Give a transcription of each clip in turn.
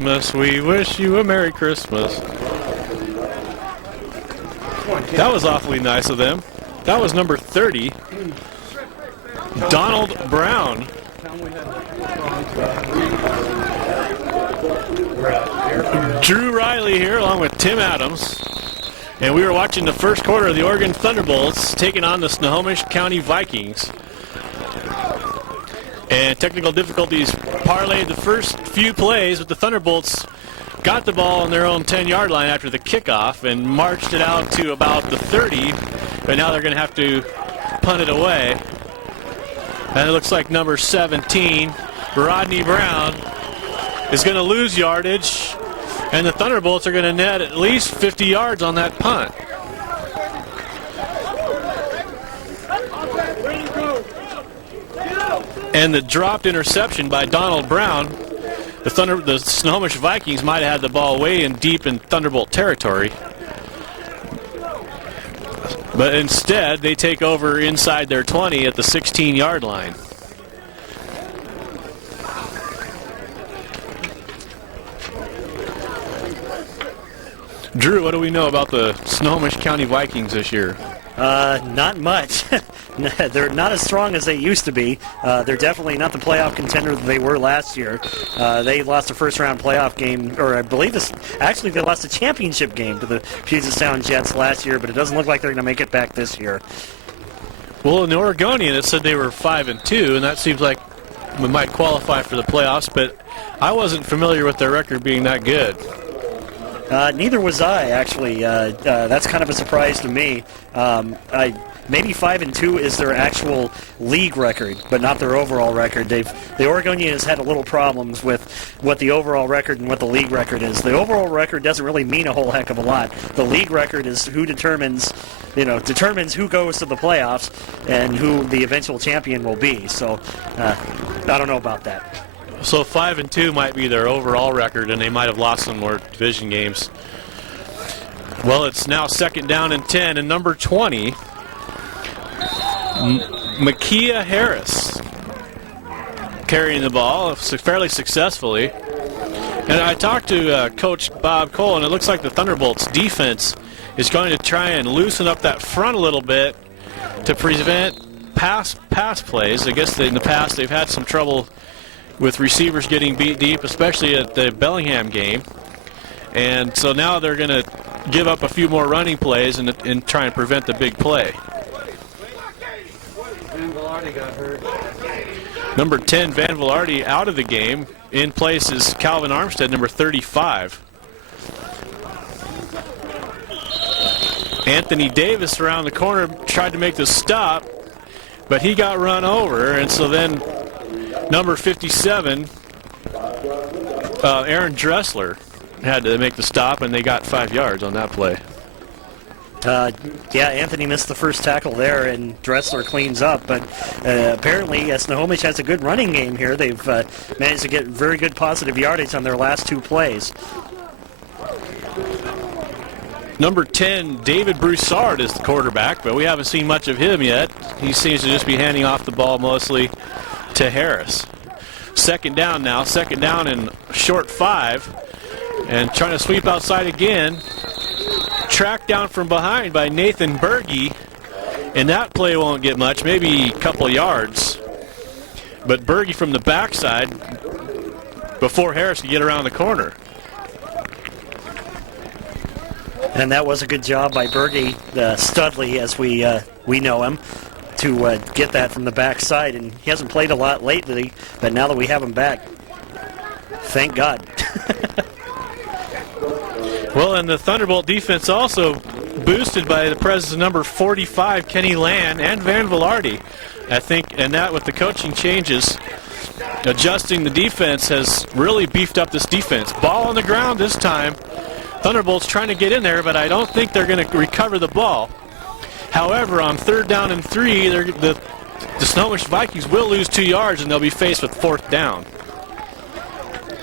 Christmas. We wish you a Merry Christmas. That was awfully nice of them. That was number 30, Donald Brown. Drew Riley here along with Tim Adams. And we were watching the first quarter of the Oregon Thunderbolts taking on the Snohomish County Vikings. And technical difficulties parlayed the first few plays, but the Thunderbolts got the ball on their own 10-yard line after the kickoff and marched it out to about the 30, but now they're going to have to punt it away. And it looks like number 17, Rodney Brown, is going to lose yardage, and the Thunderbolts are going to net at least 50 yards on that punt. And the dropped interception by Donald Brown, the Snohomish Vikings might have had the ball way in deep in Thunderbolt territory. But instead, they take over inside their 20 at the 16-yard line. Drew, what do we know about the Snohomish County Vikings this year? Not much. They're not as strong as they used to be. They're definitely not the playoff contender that they were last year. They lost a first-round playoff game, or I believe actually they lost a championship game to the Puget Sound Jets last year, but it doesn't look like they're going to make it back this year. Well, in the Oregonian, it said they were 5-2, and that seems like we might qualify for the playoffs, but I wasn't familiar with their record being that good. Neither was I, actually. That's kind of a surprise to me. Maybe 5-2 is their actual league record, but not their overall record. The Oregonian has had a little problems with what the overall record and what the league record is. The overall record doesn't really mean a whole heck of a lot. The league record is who determines who goes to the playoffs and who the eventual champion will be. So I don't know about that. So 5-2 might be their overall record, and they might have lost some more division games. Well, it's now 2nd down and 10, and number 20, Makia Harris, carrying the ball fairly successfully. And I talked to Coach Bob Cole, and it looks like the Thunderbolts defense is going to try and loosen up that front a little bit to prevent pass plays. I guess in the past they've had some trouble with receivers getting beat deep, especially at the Bellingham game. And so now they're going to give up a few more running plays and try and prevent the big play. Van Velarde got hurt. Number 10, Van Velarde, out of the game. In place is Calvin Armstead, number 35. Anthony Davis around the corner tried to make the stop, but he got run over, and so then number 57, Aaron Dressler, had to make the stop, and they got 5 yards on that play. Yeah, Anthony missed the first tackle there, and Dressler cleans up. But apparently, Snohomish has a good running game here. They've managed to get very good positive yardage on their last 2 plays. Number 10, David Broussard, is the quarterback, but we haven't seen much of him yet. He seems to just be handing off the ball mostly to Harris. 2nd down now, 2nd down and short 5, and trying to sweep outside again. Tracked down from behind by Nathan Berge, and that play won't get much, maybe a couple yards. But Berge from the backside before Harris could get around the corner. And that was a good job by Berge, Studley, as we know him, to get that from the backside. And he hasn't played a lot lately, but now that we have him back, thank God. Well, and the Thunderbolt defense also boosted by the presence of number 45, Kenny Land, and Van Velarde, I think, and that with the coaching changes, adjusting the defense has really beefed up this defense. Ball on the ground this time. Thunderbolts trying to get in there, but I don't think they're going to recover the ball. However, on 3rd down and 3, the Snohomish Vikings will lose 2 yards, and they'll be faced with 4th down.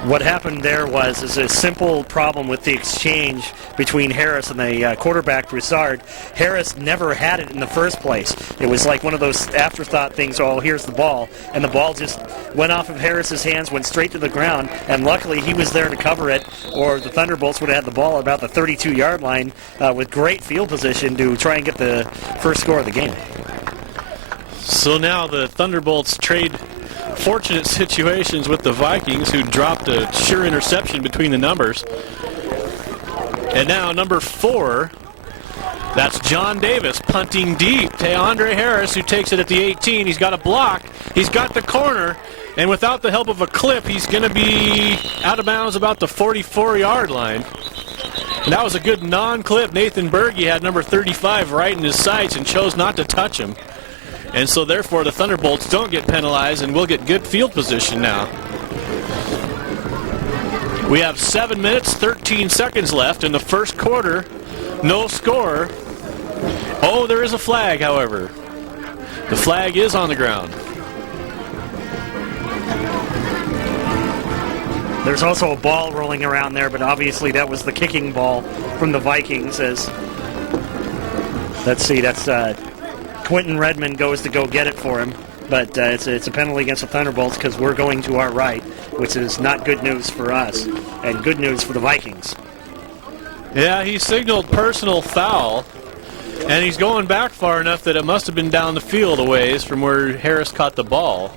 What happened there is a simple problem with the exchange between Harris and the quarterback, Broussard. Harris never had it in the first place. It was like one of those afterthought things, oh, here's the ball, and the ball just went off of Harris's hands, went straight to the ground, and luckily he was there to cover it, or the Thunderbolts would have had the ball about the 32-yard line with great field position to try and get the first score of the game. So now the Thunderbolts trade fortunate situations with the Vikings, who dropped a sure interception between the numbers. And now number 4, that's John Davis punting deep to Andre Harris, who takes it at the 18. He's got a block. He's got the corner. And without the help of a clip, he's going to be out of bounds about the 44-yard line. And that was a good non-clip. Nathan Berge had number 35 right in his sights and chose not to touch him. And so therefore the Thunderbolts don't get penalized and will get good field position now. We have 7 minutes, 13 seconds left in the first quarter. No score. Oh, there is a flag, however. The flag is on the ground. There's also a ball rolling around there, but obviously that was the kicking ball from the Vikings. As let's see, that's Quentin Redmond goes to go get it for him, but it's a penalty against the Thunderbolts because we're going to our right, which is not good news for us and good news for the Vikings. Yeah, he signaled personal foul, and he's going back far enough that it must have been down the field a ways from where Harris caught the ball.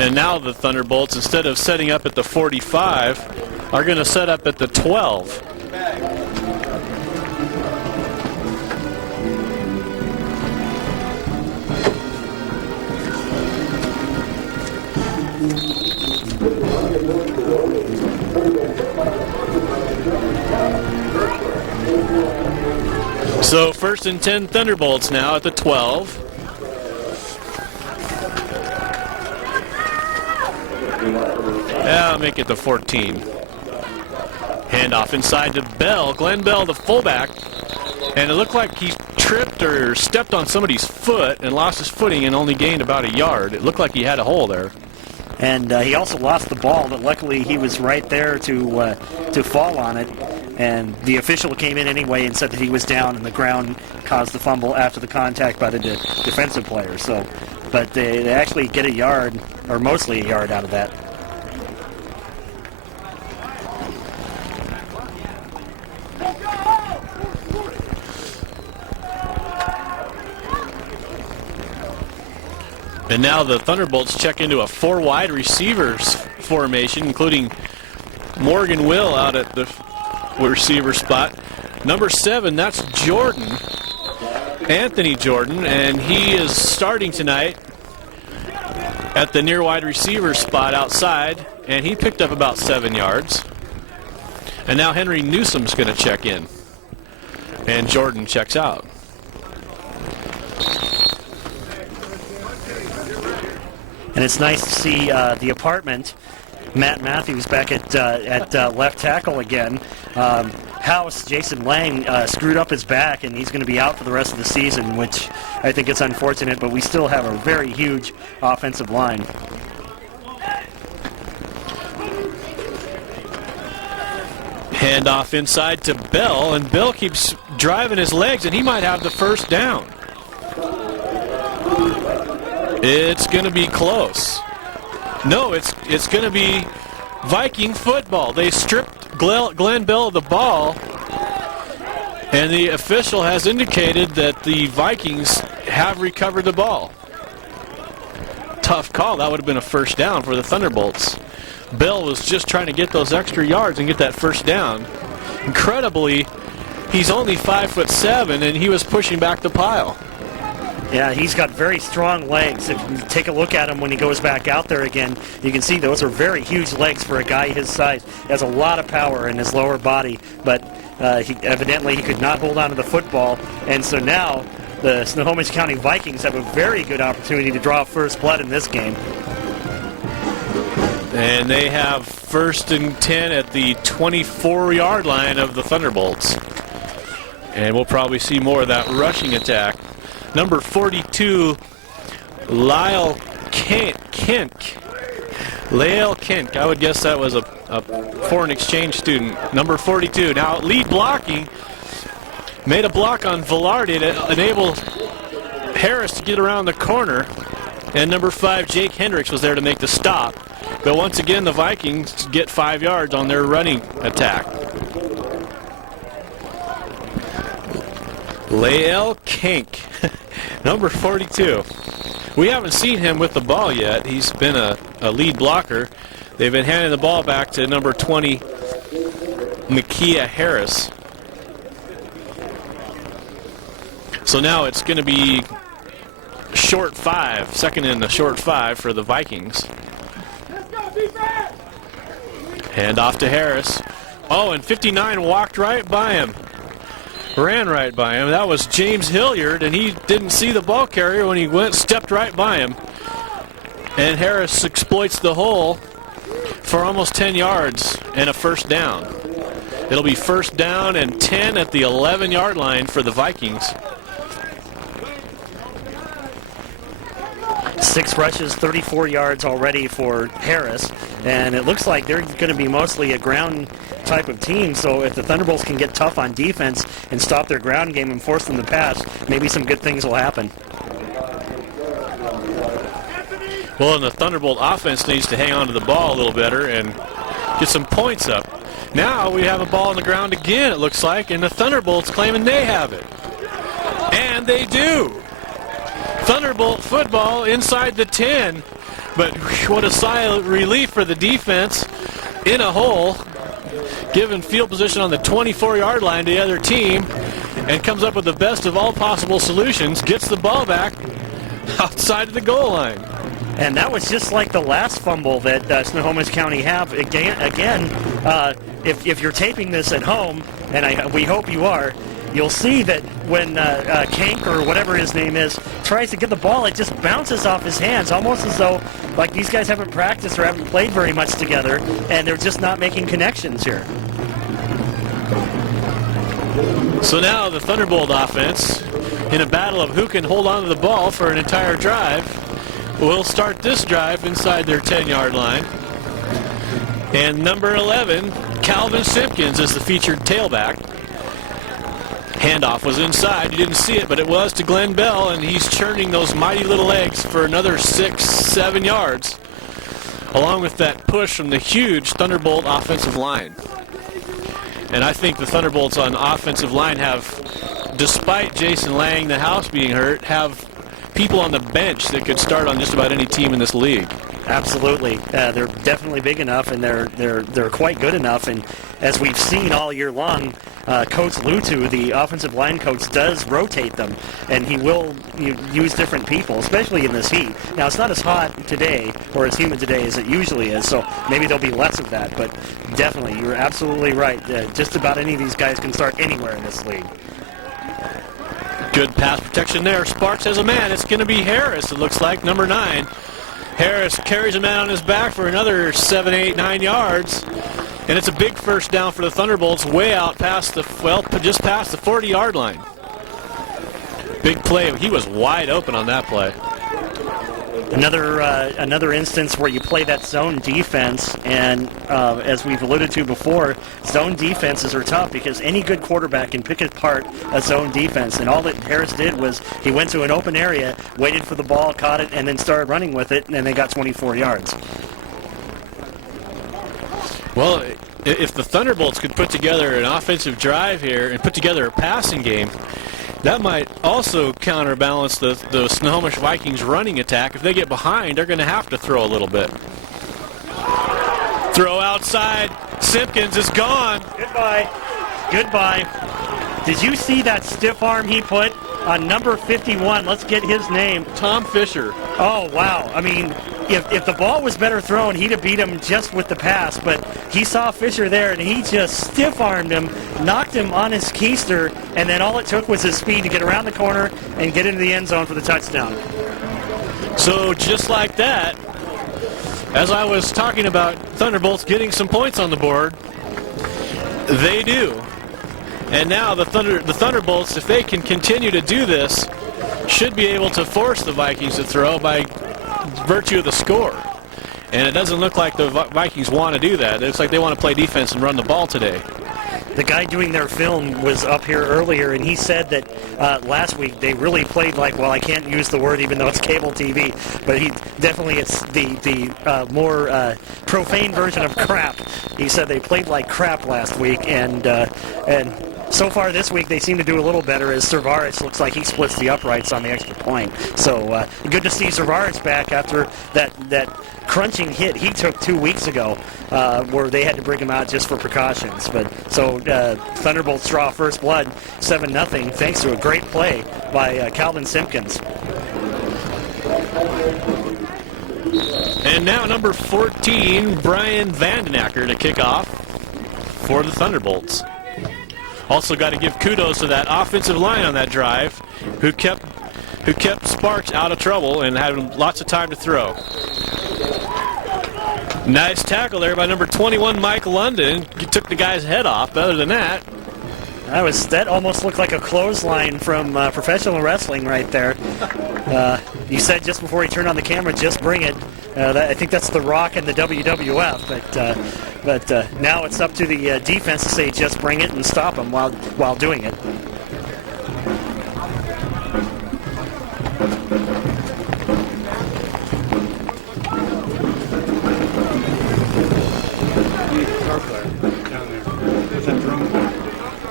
And now the Thunderbolts, instead of setting up at the 45, are going to set up at the 12. So 1st and 10 Thunderbolts now at the 12. Yeah, I'll make it the 14. Handoff inside to Bell. Glenn Bell, the fullback. And it looked like he tripped or stepped on somebody's foot and lost his footing and only gained about a yard. It looked like he had a hole there. And he also lost the ball, but luckily he was right there to fall on it. And the official came in anyway and said that he was down, and the ground caused the fumble after the contact by the defensive player. So, but they actually get a yard, or mostly a yard out of that. And now the Thunderbolts check into a 4 wide receivers formation, including Morgan Will out at the receiver spot. Number 7, that's Jordan, Anthony Jordan, and he is starting tonight at the near wide receiver spot outside, and he picked up about 7 yards. And now Henry Newsom's going to check in, and Jordan checks out. And it's nice to see the apartment, Matt Matthews back at left tackle again. House, Jason Lang, screwed up his back, and he's going to be out for the rest of the season, which I think it's unfortunate, but we still have a very huge offensive line. Handoff inside to Bell, and Bell keeps driving his legs, and he might have the first down. It's going to be close. No, it's going to be Viking football. They stripped Glenn Bell of the ball, and the official has indicated that the Vikings have recovered the ball. Tough call. That would have been a first down for the Thunderbolts. Bell was just trying to get those extra yards and get that first down. Incredibly, he's only 5'7", and he was pushing back the pile. Yeah, he's got very strong legs. If you take a look at him when he goes back out there again, you can see those are very huge legs for a guy his size. He has a lot of power in his lower body, but evidently he could not hold on to the football. And so now the Snohomish County Vikings have a very good opportunity to draw first blood in this game. And they have 1st and 10 at the 24-yard line of the Thunderbolts. And we'll probably see more of that rushing attack. Number 42, Lyle Kent Lael Kink, I would guess that was a foreign exchange student. Number 42. Now lead blocking. Made a block on Velarde to enable Harris to get around the corner. And number 5, Jake Hendricks, was there to make the stop. But once again, the Vikings get 5 yards on their running attack. Lael Kink, number 42. We haven't seen him with the ball yet. He's been a lead blocker. They've been handing the ball back to number 20, Makia Harris. So now it's going to be short 5, second in the short 5 for the Vikings. Hand off to Harris. Oh, and 59 walked right by him. Ran right by him. That was James Hilliard, and he didn't see the ball carrier when he stepped right by him. And Harris exploits the hole for almost 10 yards and a first down. It'll be first down and 10 at the 11-yard line for the Vikings. 6 rushes, 34 yards already for Harris, and it looks like they're going to be mostly a ground type of team, so if the Thunderbolts can get tough on defense and stop their ground game and force them to pass, maybe some good things will happen. Well, and the Thunderbolt offense needs to hang on to the ball a little better and get some points up. Now we have a ball on the ground again, it looks like, and the Thunderbolts claiming they have it. And they do. Thunderbolt football inside the 10, but what a sigh of relief for the defense in a hole, given field position on the 24-yard line to the other team, and comes up with the best of all possible solutions, gets the ball back outside of the goal line. And that was just like the last fumble that Snohomish County have. Again, if you're taping this at home, and we hope you are, you'll see that when Kank, or whatever his name is, tries to get the ball, it just bounces off his hands, almost as though like these guys haven't practiced or haven't played very much together, and they're just not making connections here. So now the Thunderbolt offense, in a battle of who can hold on to the ball for an entire drive, will start this drive inside their 10-yard line. And number 11, Calvin Simpkins, is the featured tailback. Handoff was inside. You didn't see it, but it was to Glenn Bell, and he's churning those mighty little legs for another 6-7 yards, along with that push from the huge Thunderbolt offensive line. And I think the Thunderbolts on offensive line have, despite Jason Lang, the house being hurt, have people on the bench that could start on just about any team in this league. Absolutely. They're definitely big enough, and they're quite good enough. And as we've seen all year long, Coach Lutu, the offensive line coach, does rotate them, and he will use different people, especially in this heat. Now, it's not as hot today or as humid today as it usually is, so maybe there'll be less of that. But definitely, you're absolutely right. Just about any of these guys can start anywhere in this league. Good pass protection there. Sparks has a man. It's going to be Harris, it looks like, number 9. Harris carries a man on his back for another 7, 8, 9 yards. And it's a big first down for the Thunderbolts, way out past just past the 40-yard line. Big play. He was wide open on that play. Another instance where you play that zone defense, and as we've alluded to before, zone defenses are tough because any good quarterback can pick apart a zone defense. And all that Harris did was he went to an open area, waited for the ball, caught it, and then started running with it, and they got 24 yards. Well, if the Thunderbolts could put together an offensive drive here and put together a passing game, that might also counterbalance the Snohomish Vikings running attack. If they get behind, they're going to have to throw a little bit. Throw outside. Simpkins is gone. Goodbye. Did you see that stiff arm he put on number 51? Let's get his name. Tom Fisher. Oh, wow. I mean, if the ball was better thrown, he'd have beat him just with the pass. But he saw Fisher there, and he just stiff-armed him, knocked him on his keister, and then all it took was his speed to get around the corner and get into the end zone for the touchdown. So just like that, as I was talking about Thunderbolts getting some points on the board, they do. And now the Thunderbolts, if they can continue to do this, should be able to force the Vikings to throw by virtue of the score. And it doesn't look like the Vikings want to do that. It looks like they want to play defense and run the ball today. The guy doing their film was up here earlier, and he said that last week they really played like, well, I can't use the word even though it's cable TV, but he definitely, it's the more profane version of crap. He said they played like crap last week, and so far this week they seem to do a little better as Servaris looks like he splits the uprights on the extra point. So good to see Servaris back after that crunching hit he took 2 weeks ago where they had to bring him out just for precautions. But so Thunderbolts draw first blood 7-0 thanks to a great play by Calvin Simpkins. And now number 14, Brian Vandenacker to kick off for the Thunderbolts. Also got to give kudos to that offensive line on that drive who kept Sparks out of trouble and had lots of time to throw. Nice tackle there by number 21, Mike London. He took the guy's head off, but other than that. That almost looked like a clothesline from professional wrestling right there. You said just before he turned on the camera, just bring it. I think that's The Rock and the WWF, but now it's up to the defense to say just bring it and stop him while doing it.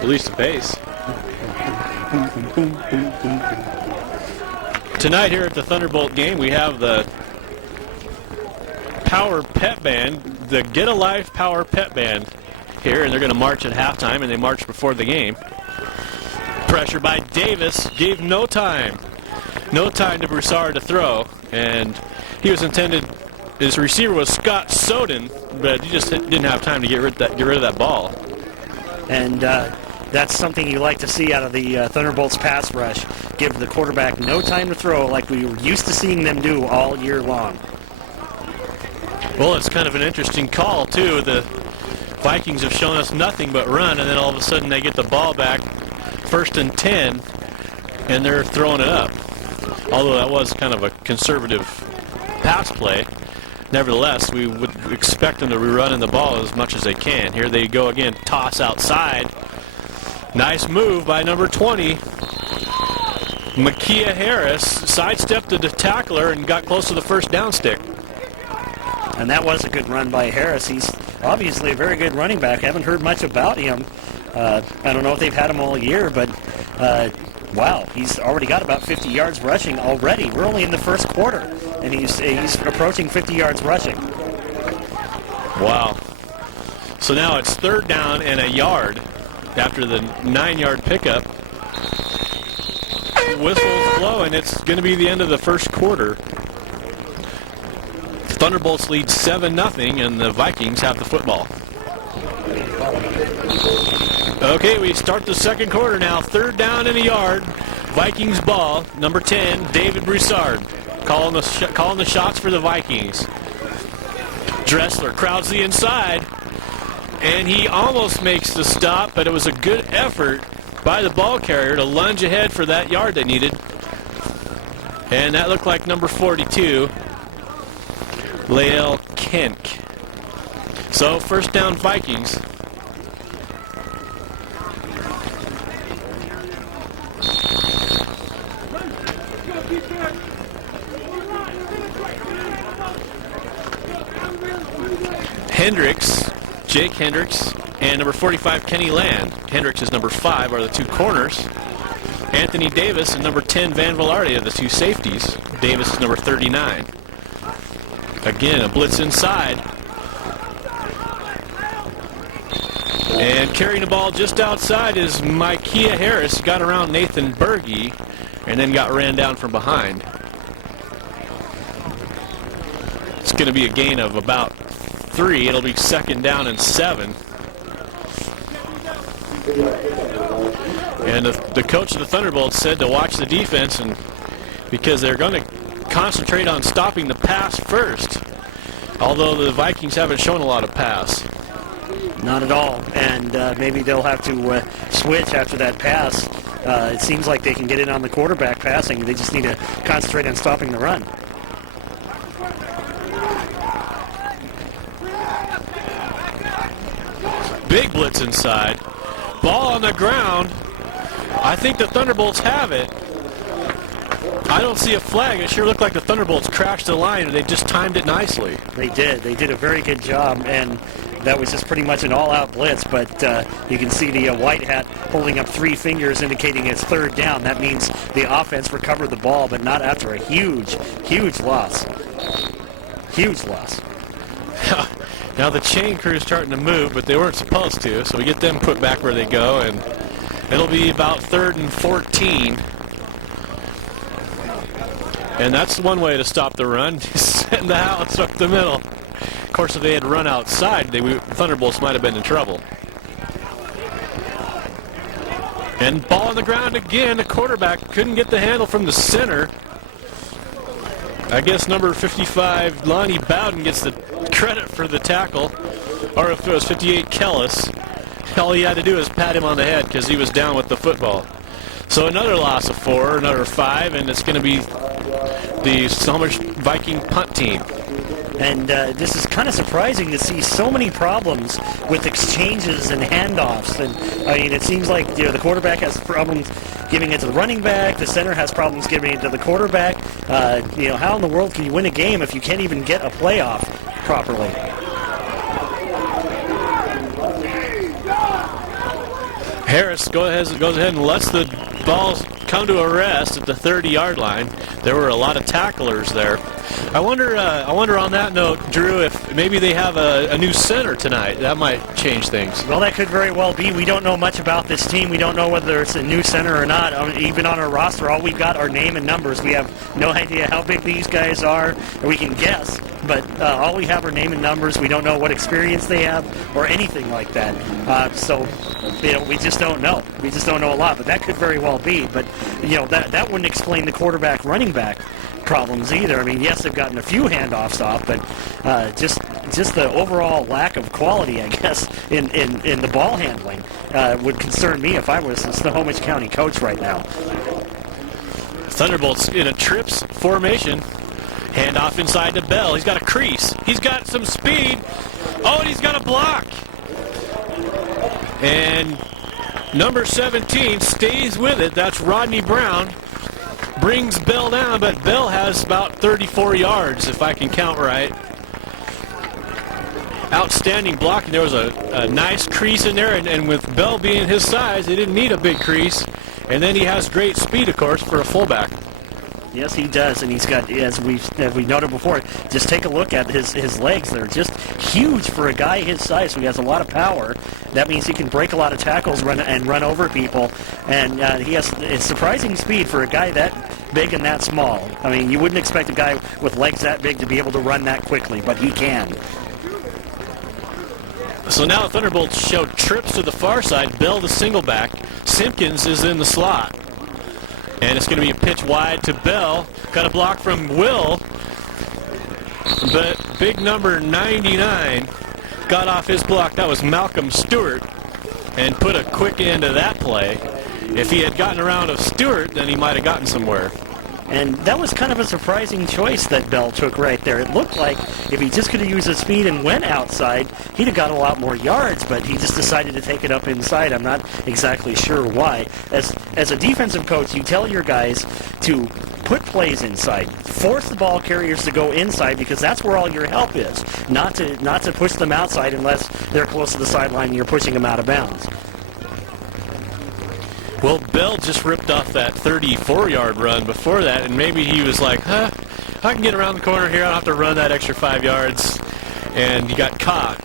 Release the pace. Tonight here at the Thunderbolt game, we have the Power Pep Band, the Get a Life Power Pep Band here, and they're going to march at halftime, and they marched before the game. Pressure by Davis, gave no time to Broussard to throw, and he was intended, his receiver was Scott Soden, but he just didn't have time to get rid of that ball. And that's something you like to see out of the Thunderbolts pass rush. Give the quarterback no time to throw like we were used to seeing them do all year long. Well, it's kind of an interesting call, too. The Vikings have shown us nothing but run, and then all of a sudden they get the ball back, 1st and 10, and they're throwing it up. Although that was kind of a conservative pass play. Nevertheless, we would expect them to be running the ball as much as they can. Here they go again, toss outside. Nice move by number 20. Makia Harris sidestepped the tackler and got close to the first down stick. And that was a good run by Harris. He's obviously a very good running back. I haven't heard much about him. I don't know if they've had him all year, but wow, he's already got about 50 yards rushing already. We're only in the first quarter, and he's approaching 50 yards rushing. Wow. So now it's 3rd down and a yard after the 9-yard pickup. Whistles blow, and it's going to be the end of the first quarter. Thunderbolts lead 7-0, and the Vikings have the football. Okay, we start the second quarter now. 3rd down and a yard. Vikings ball. Number 10, David Broussard, calling the shots for the Vikings. Dressler crowds the inside, and he almost makes the stop, but it was a good effort by the ball carrier to lunge ahead for that yard they needed. And that looked like number 42, Lael Kenk. So 1st down Vikings. Jake Hendricks, and number 45, Kenny Land. Hendricks is number 5, are the 2 corners. Anthony Davis and number 10, Van Velarde are the 2 safeties. Davis is number 39. Again, a blitz inside. And carrying the ball just outside is Makia Harris. Got around Nathan Berge and then got ran down from behind. It's going to be a gain of about 3. It'll be 2nd down and 7. And the coach of the Thunderbolts said to watch the defense, and because they're going to concentrate on stopping the pass first, although the Vikings haven't shown a lot of pass. Not at all, and maybe they'll have to switch after that pass. It seems like they can get in on the quarterback passing. They just need to concentrate on stopping the run. Big blitz inside. Ball on the ground. I think the Thunderbolts have it. I don't see a flag. It sure looked like the Thunderbolts crashed the line, and they just timed it nicely. They did. They did a very good job, and that was just pretty much an all-out blitz, but you can see the white hat holding up 3 fingers indicating it's third down. That means the offense recovered the ball, but not after a huge, huge loss. Huge loss. Now the chain crew is starting to move, but they weren't supposed to, so we get them put back where they go, and it'll be about 3rd and 14. And that's one way to stop the run. Send the house up the middle. Of course, if they had run outside, Thunderbolts might have been in trouble. And ball on the ground again. The quarterback couldn't get the handle from the center. I guess number 55, Lonnie Bowden, gets the credit for the tackle. Or if it was 58, Kellis. All he had to do was pat him on the head because he was down with the football. So another loss of 4, another 5, and it's going to be the Summer's Viking punt team. And this is kind of surprising to see so many problems with exchanges and handoffs. And I mean, it seems like the quarterback has problems giving it to the running back. The center has problems giving it to the quarterback. How in the world can you win a game if you can't even get a playoff properly? Harris goes ahead and lets the ball come to a rest at the 30-yard line. There were a lot of tacklers there. I wonder on that note, Drew, if maybe they have a new center tonight. That might change things. Well, that could very well be. We don't know much about this team. We don't know whether it's a new center or not. Even on our roster, all we've got are name and numbers. We have no idea how big these guys are. We can guess, but all we have are name and numbers. We don't know what experience they have or anything like that. We just don't know. We just don't know a lot, but that could very well be. But, that wouldn't explain the quarterback running back problems either. I mean, yes, they've gotten a few handoffs off, but just the overall lack of quality, I guess, in the ball handling would concern me if I was the Snohomish County coach right now. Thunderbolts in a trips formation. Handoff inside to Bell. He's got a crease. He's got some speed. Oh, and he's got a block. And number 17 stays with it. That's Rodney Brown. Brings Bell down, but Bell has about 34 yards, if I can count right. Outstanding blocking. There was a nice crease in there, and with Bell being his size, they didn't need a big crease. And then he has great speed, of course, for a fullback. Yes, he does, and he's got, as we noted before, just take a look at his legs. They're just huge for a guy his size, so he has a lot of power. That means he can break a lot of tackles, run over people, and he has surprising speed for a guy that big and that small. I mean, you wouldn't expect a guy with legs that big to be able to run that quickly, but he can. So now the Thunderbolts show trips to the far side. Bell the single back. Simpkins is in the slot. And it's going to be a pitch wide to Bell. Got a block from Will. But big number 99 got off his block. That was Malcolm Stewart. And put a quick end to that play. If he had gotten around of Stewart, then he might have gotten somewhere. And that was kind of a surprising choice that Bell took right there. It looked like if he just could have used his speed and went outside, he'd have got a lot more yards, but he just decided to take it up inside. I'm not exactly sure why. As a defensive coach, you tell your guys to put plays inside, force the ball carriers to go inside because that's where all your help is, not to push them outside unless they're close to the sideline and you're pushing them out of bounds. Well, Bell just ripped off that 34-yard run before that, and maybe he was like, I can get around the corner here. I don't have to run that extra 5 yards. And he got caught.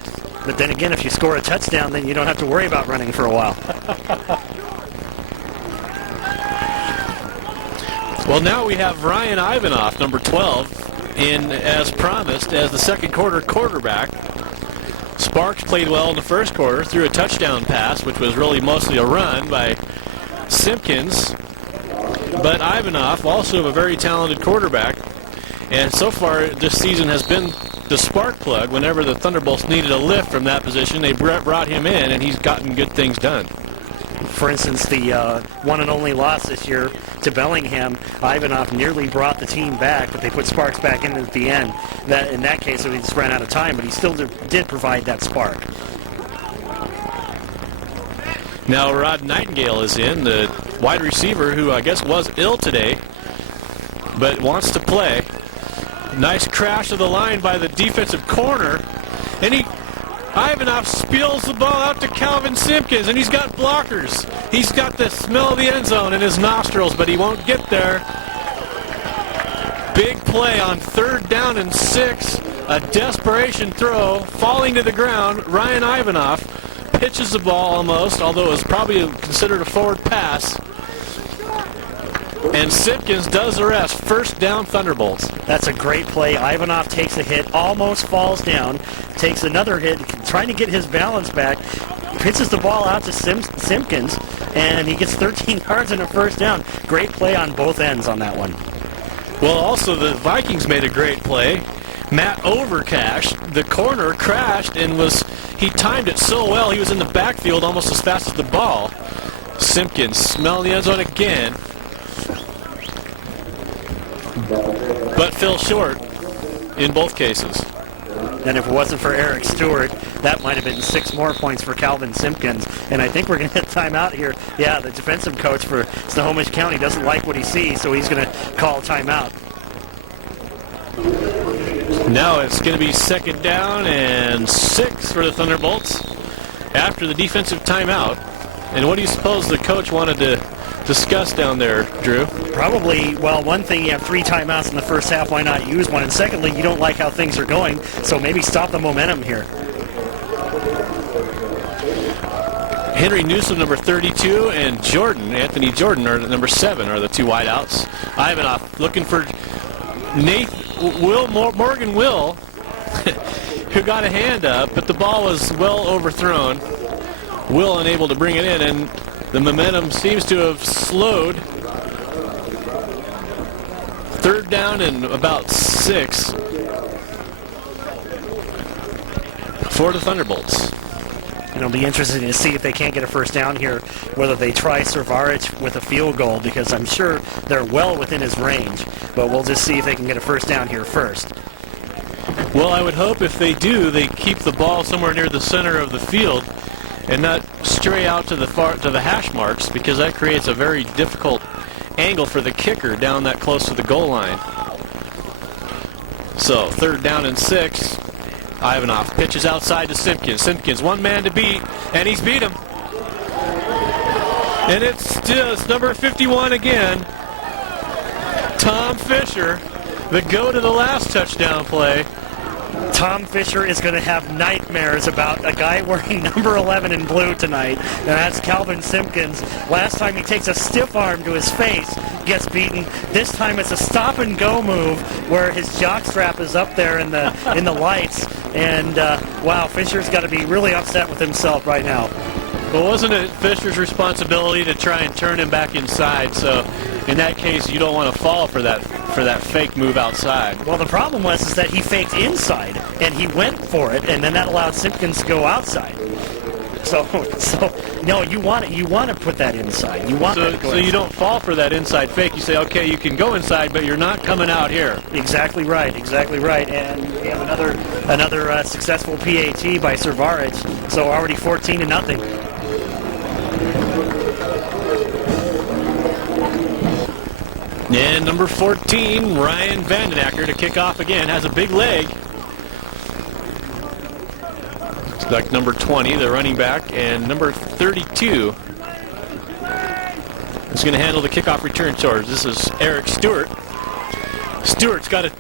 But then again, if you score a touchdown, then you don't have to worry about running for a while. Well, now we have Ryan Ivanov, number 12, in as promised as the second quarter quarterback. Sparks played well in the first quarter, threw a touchdown pass, which was really mostly a run by Simpkins, but Ivanov, also a very talented quarterback, and so far this season has been the spark plug. Whenever the Thunderbolts needed a lift from that position, they brought him in, and he's gotten good things done. For instance, the one and only loss this year to Bellingham, Ivanov nearly brought the team back, but they put Sparks back in at the end. In that case, he just ran out of time, but he still did provide that spark. Now Rod Nightingale is in, the wide receiver who I guess was ill today, but wants to play. Nice crash of the line by the defensive corner, and Ivanov spills the ball out to Calvin Simpkins, and he's got blockers. He's got the smell of the end zone in his nostrils, but he won't get there. Big play on 3rd down and 6. A desperation throw, falling to the ground. Ryan Ivanov pitches the ball almost, although it was probably considered a forward pass. And Simpkins does the rest. 1st down, Thunderbolts. That's a great play. Ivanov takes a hit, almost falls down, takes another hit, trying to get his balance back, pitches the ball out to Simpkins, and he gets 13 yards and a 1st down. Great play on both ends on that one. Well, also the Vikings made a great play. Matt overcashed. The corner crashed and he timed it so well, he was in the backfield almost as fast as the ball. Simpkins smelled the end zone again, but fell short in both cases. And if it wasn't for Eric Stewart, that might have been 6 more points for Calvin Simpkins. And I think we're going to hit timeout here. Yeah, the defensive coach for Snohomish County doesn't like what he sees, so he's going to call timeout. Now it's going to be 2nd down and 6 for the Thunderbolts after the defensive timeout. And what do you suppose the coach wanted to discuss down there, Drew? Probably, well, one thing, you have 3 timeouts in the first half, why not use one? And secondly, you don't like how things are going, so maybe stop the momentum here. Henry Newsom, number 32, and Anthony Jordan, are number 7, are the 2 wideouts. Ivanov looking for Morgan Will, who got a hand up, but the ball was well overthrown. Will unable to bring it in, and the momentum seems to have slowed. 3rd down and about 6 for the Thunderbolts. It'll be interesting to see if they can't get a 1st down here, whether they try Servarich with a field goal, because I'm sure they're well within his range. But we'll just see if they can get a 1st down here first. Well, I would hope if they do, they keep the ball somewhere near the center of the field and not stray out to the hash marks, because that creates a very difficult angle for the kicker down that close to the goal line. So 3rd down and 6. Ivanov pitches outside to Simpkins. Simpkins, 1 man to beat, and he's beat him. And it's number 51 again. Tom Fisher, the go to the last touchdown play. Tom Fisher is going to have nightmares about a guy wearing number 11 in blue tonight, and that's Calvin Simpkins. Last time he takes a stiff arm to his face, gets beaten. This time it's a stop-and-go move where his jockstrap is up there in the lights, and wow, Fisher's got to be really upset with himself right now. Well, wasn't it Fisher's responsibility to try and turn him back inside? So in that case, you don't want to fall for that fake move outside. Well, the problem was that he faked inside, and he went for it, and then that allowed Simpkins to go outside. So no, you want to put that inside. You want that to go so you don't fall for that inside fake. You say, okay, you can go inside, but you're not coming out here. Exactly right. And we have another successful PAT by Servarich. So already 14-0. And number 14, Ryan Vandenacker, to kick off again, has a big leg. It's like number 20, the running back, and number 32 is going to handle the kickoff return charge. This is Eric Stewart. Stewart's got to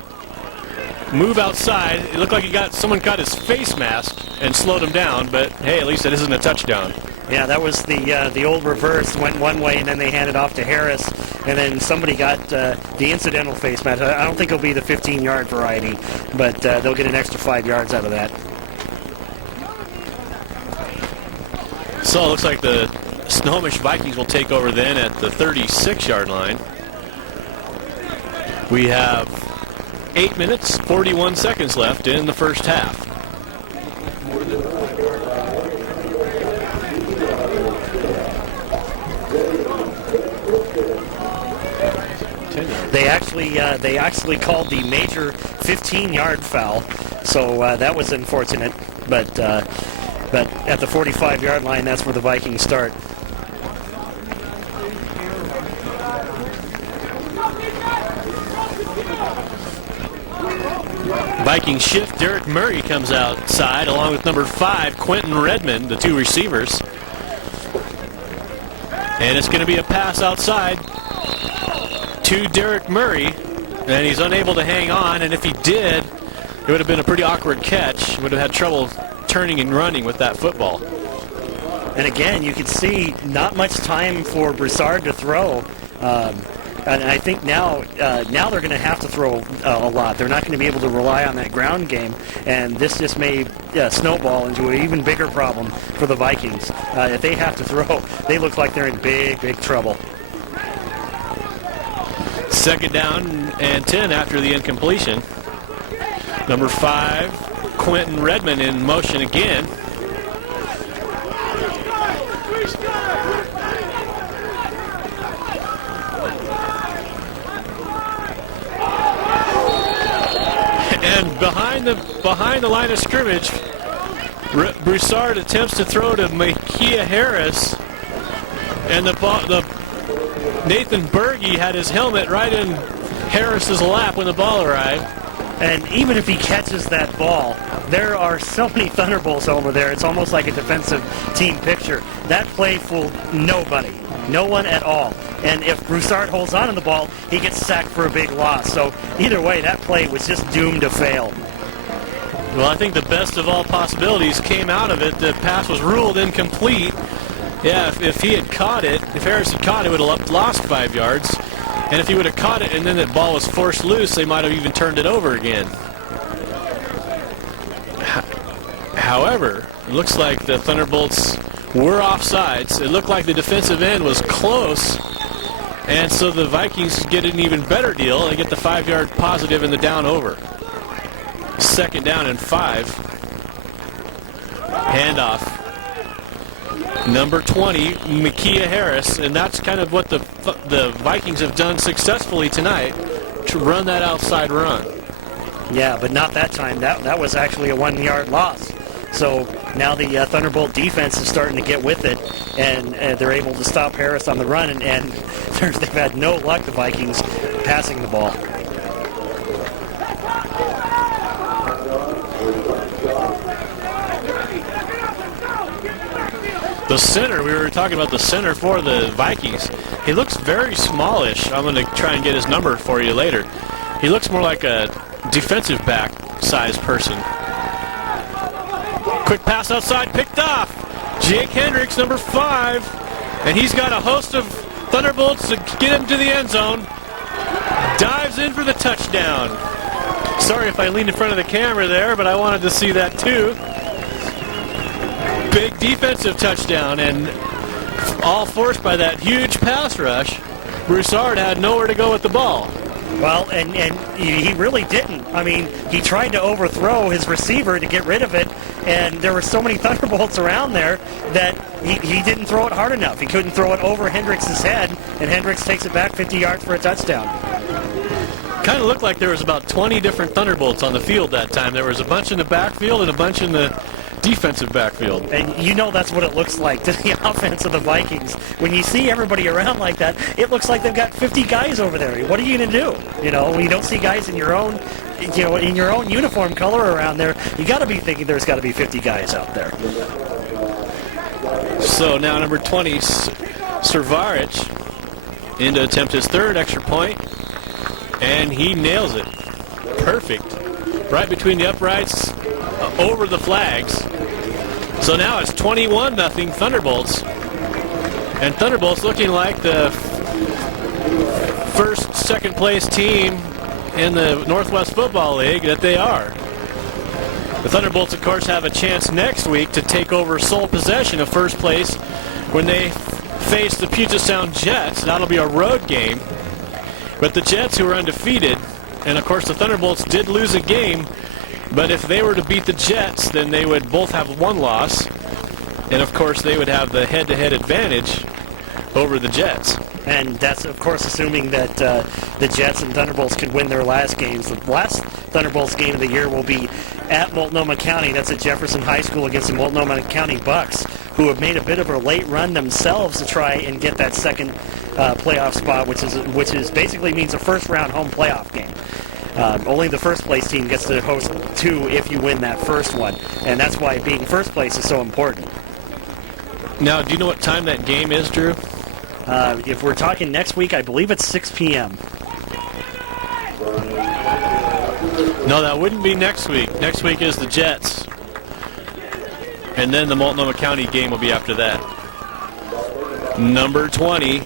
move outside. It looked like someone got his face mask and slowed him down, but hey, at least it isn't a touchdown. Yeah, that was the old reverse. Went one way, and then they handed off to Harris, and then somebody got the incidental face mask. I don't think it'll be the 15-yard variety, but they'll get an extra 5 yards out of that. So it looks like the Snohomish Vikings will take over then at the 36-yard line. We have 8 minutes, 41 seconds left in the first half. They actually called the major 15-yard foul, so that was unfortunate. But at the 45-yard line, that's where the Vikings start. Viking shift, Derek Murray comes outside along with number 5, Quentin Redmond, the 2 receivers. And it's going to be a pass outside to Derek Murray, and he's unable to hang on, and if he did, it would have been a pretty awkward catch. Would have had trouble turning and running with that football. And again, you can see not much time for Broussard to throw. And I think now they're going to have to throw a lot. They're not going to be able to rely on that ground game, and this just may snowball into an even bigger problem for the Vikings. If they have to throw, they look like they're in big, big trouble. 2nd down and 10 after the incompletion. Number 5, Quentin Redmond in motion again. And behind the line of scrimmage, Broussard attempts to throw to Makia Harris, and Nathan Berge had his helmet right in Harris's lap when the ball arrived. And even if he catches that ball, there are so many Thunderbolts over there. It's almost like a defensive team picture. That play fooled nobody. No one at all. And if Broussard holds on to the ball, he gets sacked for a big loss. So either way, that play was just doomed to fail. Well, I think the best of all possibilities came out of it. The pass was ruled incomplete. Yeah, if he had caught it, if Harris had caught it, would have lost 5 yards. And if he would have caught it and then that ball was forced loose, they might have even turned it over again. However, it looks like the Thunderbolts were offsides. It looked like the defensive end was close, and so the Vikings get an even better deal. They get the 5-yard positive in the down over. 2nd down and 5. Handoff. Number 20, Makia Harris, and that's kind of what the Vikings have done successfully tonight, to run that outside run. Yeah, but not that time. That was actually a 1-yard loss. So now the Thunderbolt defense is starting to get with it, and they're able to stop Harris on the run, and they've had no luck, the Vikings, passing the ball. The center, we were talking about the center for the Vikings. He looks very smallish. I'm going to try and get his number for you later. He looks more like a defensive back size person. Quick pass outside, picked off. Jake Hendricks, number 5. And he's got a host of Thunderbolts to get him to the end zone. Dives in for the touchdown. Sorry if I leaned in front of the camera there, but I wanted to see that too. Big defensive touchdown, and all forced by that huge pass rush. Broussard had nowhere to go with the ball. Well, and he really didn't. I mean, he tried to overthrow his receiver to get rid of it, and there were so many Thunderbolts around there that he didn't throw it hard enough. He couldn't throw it over Hendricks' head, and Hendricks takes it back 50 yards for a touchdown. Kind of looked like there was about 20 different Thunderbolts on the field that time. There was a bunch in the backfield and a bunch in the defensive backfield. And you know that's what it looks like to the offense of the Vikings. When you see everybody around like that, it looks like they've got 50 guys over there. What are you going to do? You know, when you don't see guys in your own, in your own uniform color around there, you got to be thinking there's got to be 50 guys out there. So now number 20, Servarich, in to attempt his 3rd extra point, and he nails it. Perfect. Right between the uprights, over the flags. So now it's 21-0 Thunderbolts. And Thunderbolts looking like the first, second place team in the Northwest Football League that they are. The Thunderbolts, of course, have a chance next week to take over sole possession of first place when they face the Puget Sound Jets. That'll be a road game. But the Jets, who are undefeated, and of course the Thunderbolts did lose a game, but if they were to beat the Jets, then they would both have 1 loss. And of course they would have the head-to-head advantage over the Jets. And that's, of course, assuming that the Jets and Thunderbolts could win their last games. The last Thunderbolts game of the year will be at Multnomah County. That's at Jefferson High School against the Multnomah County Bucks, who have made a bit of a late run themselves to try and get that second playoff spot, which is basically means a first-round home playoff game. Only the first place team gets to host 2 if you win that first one, and that's why being first place is so important. Now, do you know what time that game is, Drew? If we're talking next week, I believe it's 6 p.m. No, that wouldn't be next week. Next week is the Jets. And then the Multnomah County game will be after that. Number 20,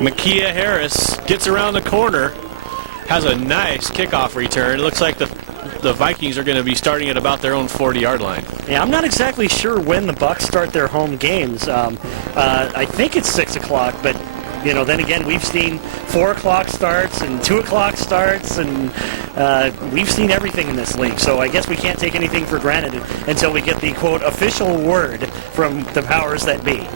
Makia Harris gets around the corner, has a nice kickoff return. It looks like the Vikings are going to be starting at about their own 40-yard line. Yeah, I'm not exactly sure when the Bucs start their home games. I think it's 6 o'clock, but then again, we've seen 4 o'clock starts and 2 o'clock starts, and we've seen everything in this league. So I guess we can't take anything for granted until we get the, quote, official word from the powers that be.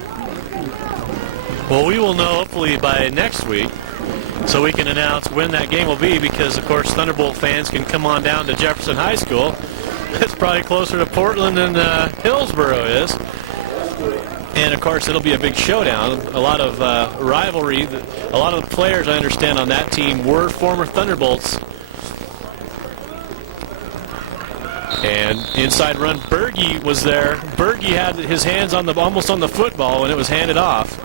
Well, we will know hopefully by next week, so we can announce when that game will be, because, of course, Thunderbolt fans can come on down to Jefferson High School. It's probably closer to Portland than Hillsboro is. And, of course, it'll be a big showdown. A lot of rivalry. A lot of the players, I understand, on that team were former Thunderbolts. And inside run, Berge was there. Berge had his hands on almost on the football when it was handed off.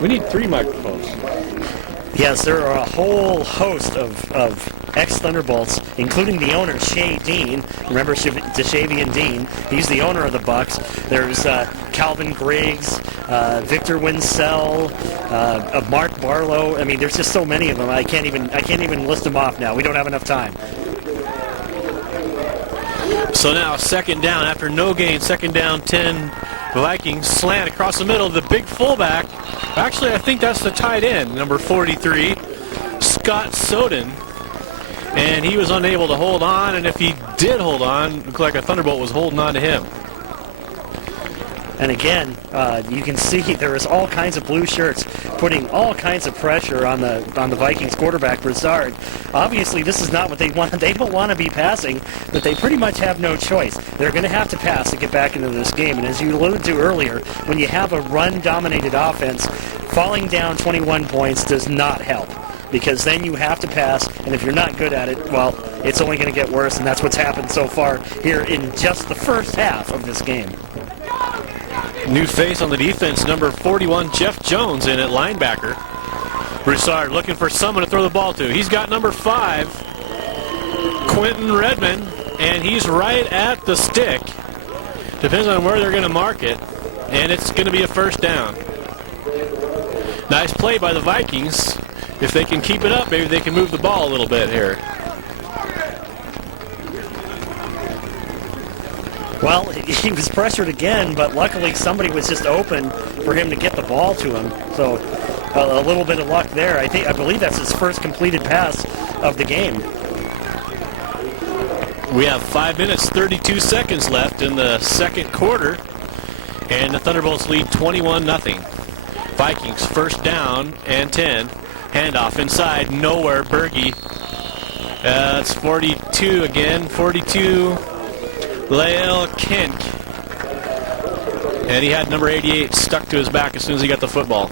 We need 3 microphones. Yes, there are a whole host of ex-Thunderbolts, including the owner, Shay Dean. Remember Deshavian Dean? He's the owner of the Bucs. There's Calvin Griggs, Victor Winsell, Mark Barlow. I mean, there's just so many of them. I can't even list them off now. We don't have enough time. So now second down after no gain, second down 10. Vikings slant across the middle. The big fullback. Actually, I think that's the tight end, number 43, Scott Soden. And he was unable to hold on, and if he did hold on, it looked like a Thunderbolt was holding on to him. And again, you can see there is all kinds of blue shirts putting all kinds of pressure on the Vikings quarterback, Broussard. Obviously, this is not what they want. They don't want to be passing, but they pretty much have no choice. They're going to have to pass to get back into this game. And as you alluded to earlier, when you have a run-dominated offense, falling down 21 points does not help, because then you have to pass, and if you're not good at it, well, it's only going to get worse, and that's what's happened so far here in just the first half of this game. New face on the defense, number 41, Jeff Jones in at linebacker. Broussard looking for someone to throw the ball to. He's got number 5, Quentin Redmond, and he's right at the stick. Depends on where they're going to mark it, and it's going to be a first down. Nice play by the Vikings. If they can keep it up, maybe they can move the ball a little bit here. Well, he was pressured again, but luckily somebody was just open for him to get the ball to him. So a little bit of luck there. I believe that's his first completed pass of the game. We have 5 minutes, 32 seconds left in the second quarter, and the Thunderbolts lead 21-0. Vikings first down and 10. Handoff inside, nowhere. Berge. It's 42 again. 42. Lael Kink. And he had number 88 stuck to his back as soon as he got the football.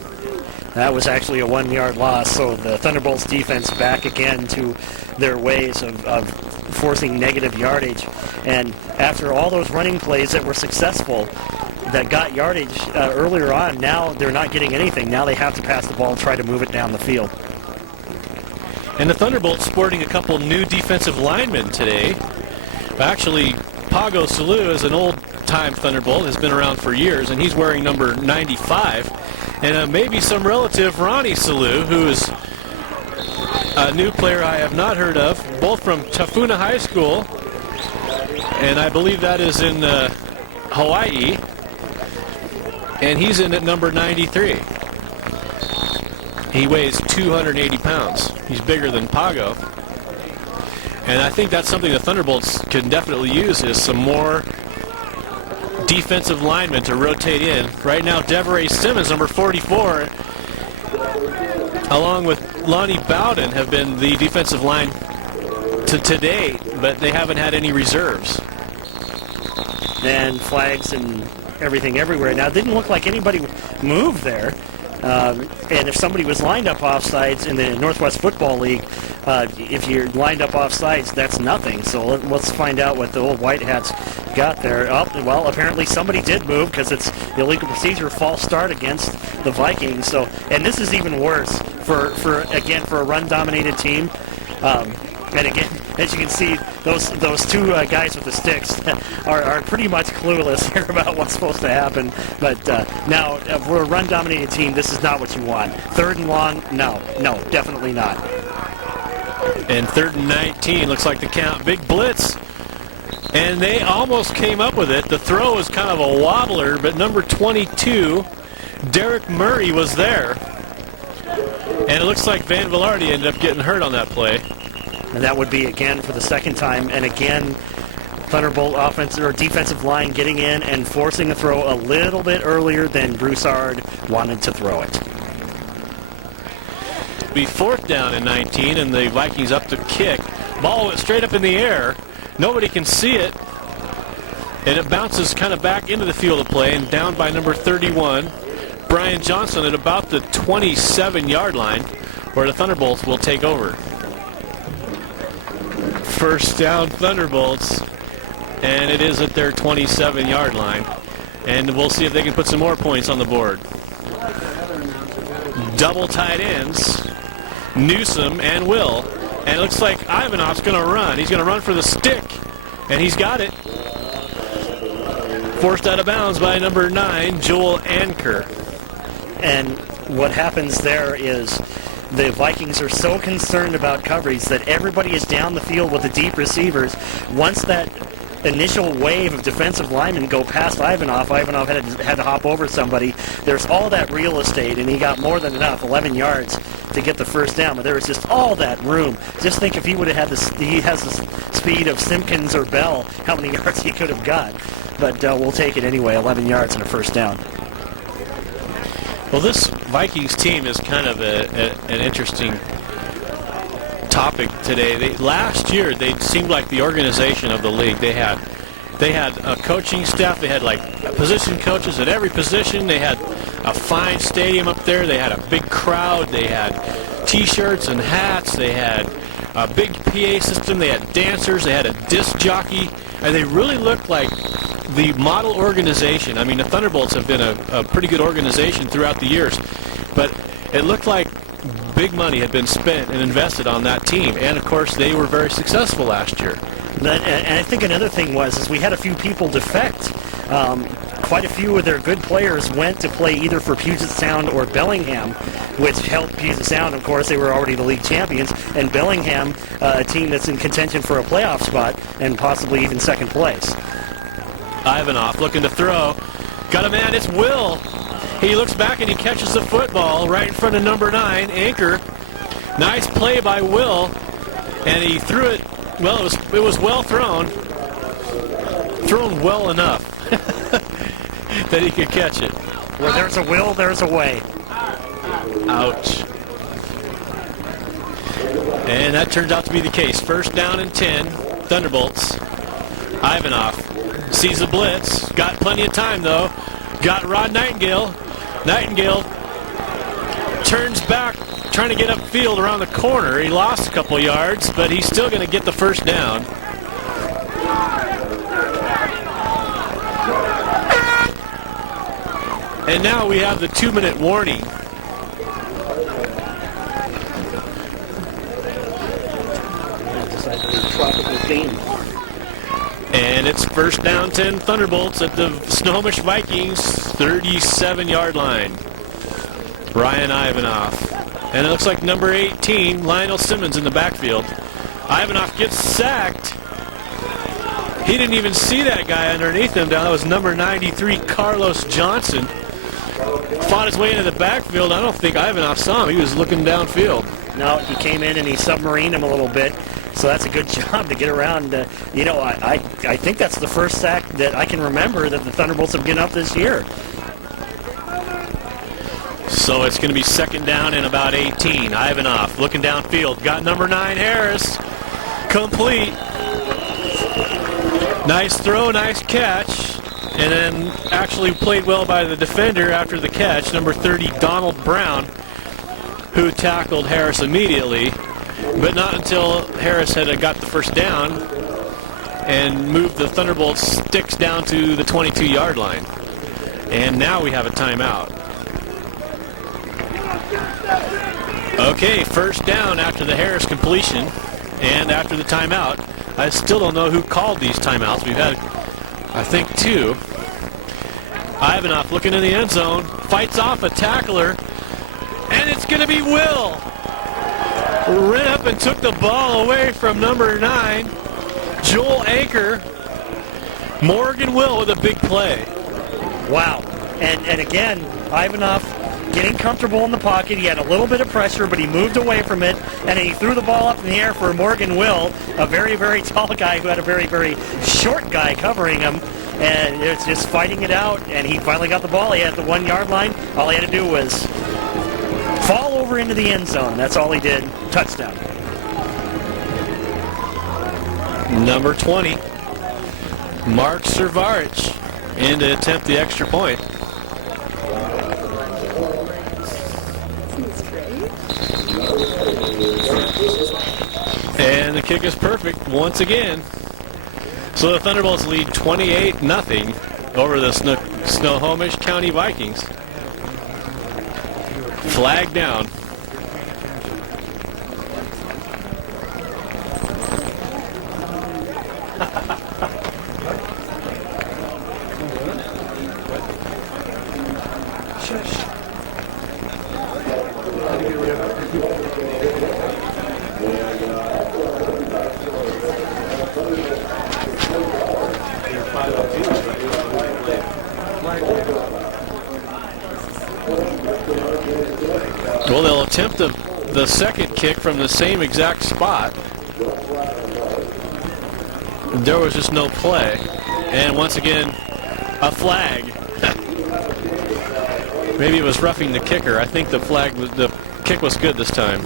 That was actually a 1-yard loss, so the Thunderbolts defense back again to their ways of forcing negative yardage. And after all those running plays that were successful, that got yardage earlier on, now they're not getting anything. Now they have to pass the ball and try to move it down the field. And the Thunderbolts sporting a couple new defensive linemen today. Actually, Pago Salou is an old-time Thunderbolt, has been around for years, and he's wearing number 95. And maybe some relative, Ronnie Salou, who is a new player I have not heard of, both from Tafuna High School, and I believe that is in Hawaii. And he's in at number 93. He weighs 280 pounds. He's bigger than Pago. And I think that's something the Thunderbolts can definitely use, is some more defensive linemen to rotate in. Right now, Deveray Simmons, number 44, along with Lonnie Bowden, have been the defensive line to date, but they haven't had any reserves. and flags and everything everywhere. Now, it didn't look like anybody moved there. And if somebody was lined up offsides in the Northwest Football League, if you're lined up offsides, that's nothing. So let's find out what the old White Hats got there. Oh, well, apparently somebody did move because it's illegal procedure, false start against the Vikings. So, and this is even worse for a run-dominated team. And again, as you can see, those two guys with the sticks are pretty much clueless here about what's supposed to happen. But now, for a run-dominated team, this is not what you want. 3rd and long, no, definitely not. And 3rd and 19, looks like the count. Big blitz. And they almost came up with it. The throw was kind of a wobbler, but number 22, Derek Murray, was there. And it looks like Van Velarde ended up getting hurt on that play. And that would be, again, for the second time. And again, Thunderbolt offensive or defensive line getting in and forcing a throw a little bit earlier than Broussard wanted to throw it. Be 4th down and 19, and the Vikings up to kick. Ball went straight up in the air. Nobody can see it. And it bounces kind of back into the field of play and down by number 31, Brian Johnson, at about the 27-yard line, where the Thunderbolts will take over. 1st down Thunderbolts, and it is at their 27-yard line. And we'll see if they can put some more points on the board. Double tight ends, Newsom and Will. And it looks like Ivanov's going to run. He's going to run for the stick, and he's got it. Forced out of bounds by number 9, Joel Anker. And what happens there is the Vikings are so concerned about coverage that everybody is down the field with the deep receivers. Once that initial wave of defensive linemen go past Ivanov had to hop over somebody. There's all that real estate, and he got more than enough, 11 yards, to get the 1st down. But there was just all that room. Just think if he would have had he has the speed of Simpkins or Bell, how many yards he could have got. But we'll take it anyway, 11 yards and a 1st down. Well, this Vikings team is kind of an interesting topic today. Last year, they seemed like the organization of the league. They had a coaching staff. They had like position coaches at every position. They had a fine stadium up there. They had a big crowd. They had T-shirts and hats. They had a big PA system. They had dancers. They had a disc jockey. And they really looked like the model organization. I mean, the Thunderbolts have been a pretty good organization throughout the years. But it looked like big money had been spent and invested on that team. And, of course, they were very successful last year. And I think another thing was we had a few people defect. Quite a few of their good players went to play either for Puget Sound or Bellingham, which helped Puget Sound. Of course, they were already the league champions. And Bellingham, a team that's in contention for a playoff spot and possibly even 2nd place. Ivanov looking to throw. Got a man, it's Will. He looks back and he catches the football right in front of number 9, Anker. Nice play by Will. And he threw it, well, it was well thrown. Thrown well enough that he could catch it. Where there's a will, there's a way. Ouch. And that turns out to be the case. 1st down and 10, Thunderbolts. Ivanov sees the blitz. Got plenty of time, though. Got Rod Nightingale. Nightingale turns back, trying to get upfield around the corner. He lost a couple yards, but he's still going to get the 1st down. And now we have the 2-minute warning. And it's 1st down 10 Thunderbolts at the Snohomish Vikings 37-yard line. Ryan Ivanov. And it looks like number 18, Lionel Simmons, in the backfield. Ivanov gets sacked. He didn't even see that guy underneath him. That was number 93, Carlos Johnson. Fought his way into the backfield. I don't think Ivanov saw him. He was looking downfield. No, he came in and he submarined him a little bit. So that's a good job to get around. I think that's the first sack that I can remember that the Thunderbolts have given up this year. So it's going to be 2nd down and about 18. Ivanov looking downfield. Got number 9, Harris. Complete. Nice throw, nice catch. and then actually played well by the defender after the catch, number 30, Donald Brown, who tackled Harris immediately, but not until Harris had got the first down and moved the Thunderbolts sticks down to the 22-yard line. And now we have a timeout. Okay, first down after the Harris completion and after the timeout. I still don't know who called these timeouts. We've had, I think, 2. Ivanov looking in the end zone, fights off a tackler, and it's going to be Will. Ran up and took the ball away from number 9, Joel Anchor. Morgan Will with a big play. Wow. And again, Ivanov getting comfortable in the pocket. He had a little bit of pressure, but he moved away from it, and he threw the ball up in the air for Morgan Will, a very, very tall guy who had a very, very short guy covering him, and it's just fighting it out, and he finally got the ball. He had the 1-yard line. All he had to do was fall over into the end zone. That's all he did. Touchdown. Number 20, Mark Servarich, in to attempt the extra point. And the kick is perfect once again. So the Thunderbolts lead 28-0 over the Snohomish County Vikings. Flag down. Well, they'll attempt the second kick from the same exact spot. There was just no play. And once again, a flag. Maybe it was roughing the kicker. I think the kick was good this time.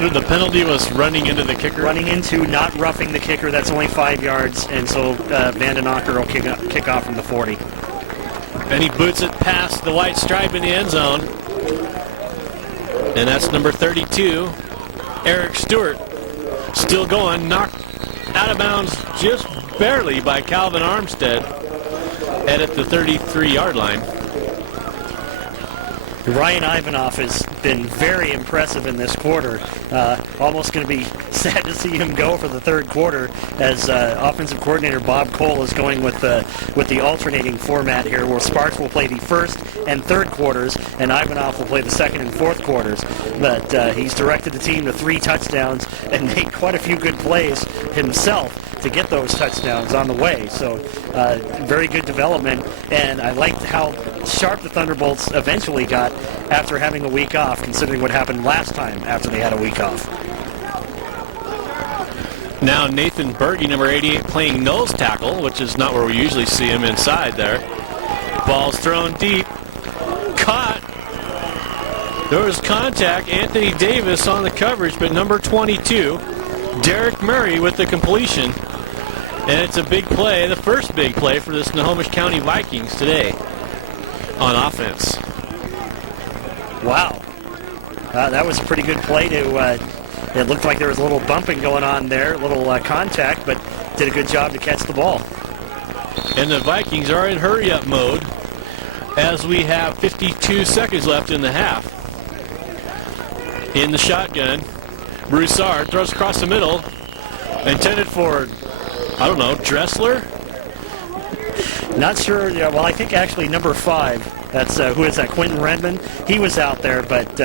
The penalty was running into the kicker? Running into, not roughing the kicker. That's only 5 yards, and so Vandenacker will kick off from the 40. And he boots it past the white stripe in the end zone. And that's number 32, Eric Stewart. Still going, knocked out of bounds just barely by Calvin Armstead at the 33-yard line. Ryan Ivanov has been very impressive in this quarter. Almost going to be sad to see him go for the third quarter, as offensive coordinator Bob Cole is going with the alternating format here, where Sparks will play the first and third quarters, and Ivanov will play the second and fourth quarters. But he's directed the team to 3 touchdowns and made quite a few good plays himself to get those touchdowns on the way. So very good development, and I liked how sharp the Thunderbolts eventually got after having a week off, considering what happened last time after they had a week off. Now Nathan Berge, number 88, playing nose tackle, which is not where we usually see him inside there. Ball's thrown deep. Caught. There was contact. Anthony Davis on the coverage, but number 22, Derek Murray with the completion. And it's a big play, the first big play for the Snohomish County Vikings today on offense. Wow. That was a pretty good play. It looked like there was a little bumping going on there, a little contact, but did a good job to catch the ball. And the Vikings are in hurry-up mode as we have 52 seconds left in the half. In the shotgun, Broussard throws across the middle, intended for, I don't know, Dressler? Not sure. Yeah, well, I think actually number 5, that's who is that, Quentin Redmond? He was out there, but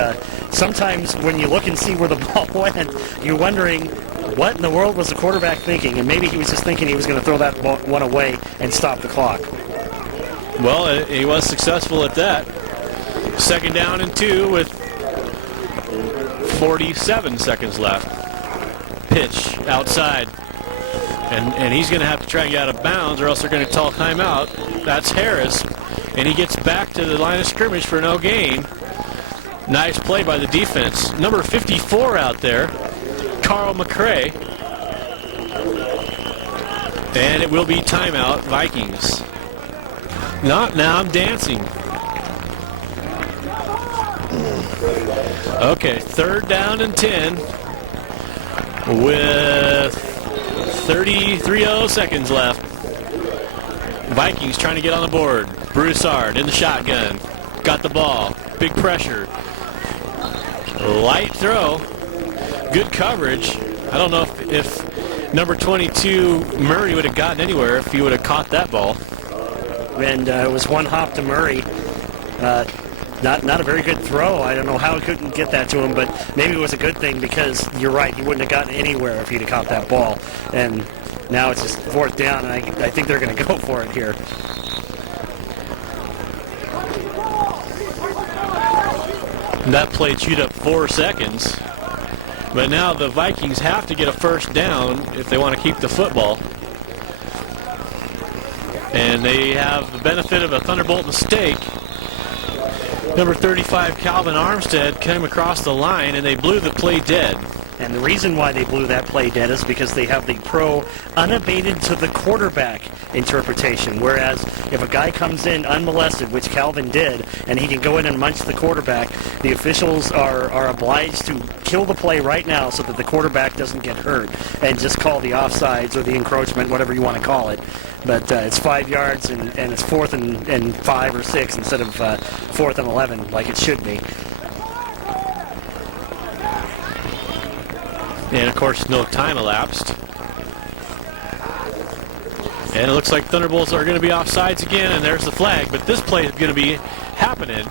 sometimes when you look and see where the ball went, you're wondering what in the world was the quarterback thinking, and maybe he was just thinking he was going to throw that one away and stop the clock. Well, he was successful at that. 2nd down and 2 with 47 seconds left. Pitch outside. And he's going to have to try and get out of bounds, or else they're going to call timeout. That's Harris. And he gets back to the line of scrimmage for no gain. Nice play by the defense. Number 54 out there, Carl McCray. And it will be timeout, Vikings. Now I'm dancing. Okay, 3rd down and 10 with 33 seconds left. Vikings trying to get on the board. Broussard in the shotgun. Got the ball. Big pressure. Light throw. Good coverage. I don't know if number 22 Murray would have gotten anywhere if he would have caught that ball. And it was one hop to Murray. Not a very good throw. I don't know how he couldn't get that to him, but maybe it was a good thing because you're right, he wouldn't have gotten anywhere if he'd have caught that ball. And now it's just 4th down, and I think they're going to go for it here. That play chewed up 4 seconds. But now the Vikings have to get a 1st down if they want to keep the football. And they have the benefit of a Thunderbolt mistake. Number 35, Calvin Armstead, came across the line, and they blew the play dead. And the reason why they blew that play dead is because they have the pro unabated to the quarterback interpretation. Whereas if a guy comes in unmolested, which Calvin did, and he can go in and munch the quarterback, the officials are obliged to kill the play right now so that the quarterback doesn't get hurt and just call the offsides or the encroachment, whatever you want to call it. But it's 5 yards, and it's 4th and 5 or 6 instead of 4th and 11 like it should be. And, of course, no time elapsed. And it looks like Thunderbolts are going to be offsides again, and there's the flag. But this play is going to be happening.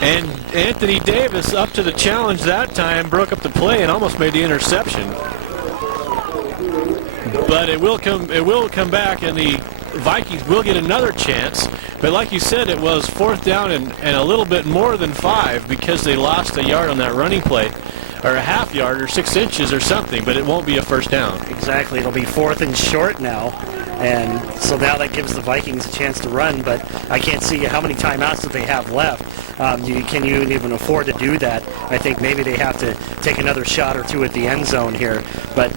And Anthony Davis, up to the challenge that time, broke up the play and almost made the interception. But it will come back, and the Vikings will get another chance. But like you said, it was 4th down and a little bit more than 5 because they lost a yard on that running play, or a half yard or 6 inches or something, but it won't be a 1st down. Exactly. It'll be 4th and short now. And so now that gives the Vikings a chance to run, but I can't see how many timeouts that they have left. Can you even afford to do that? I think maybe they have to take another shot or 2 at the end zone here. But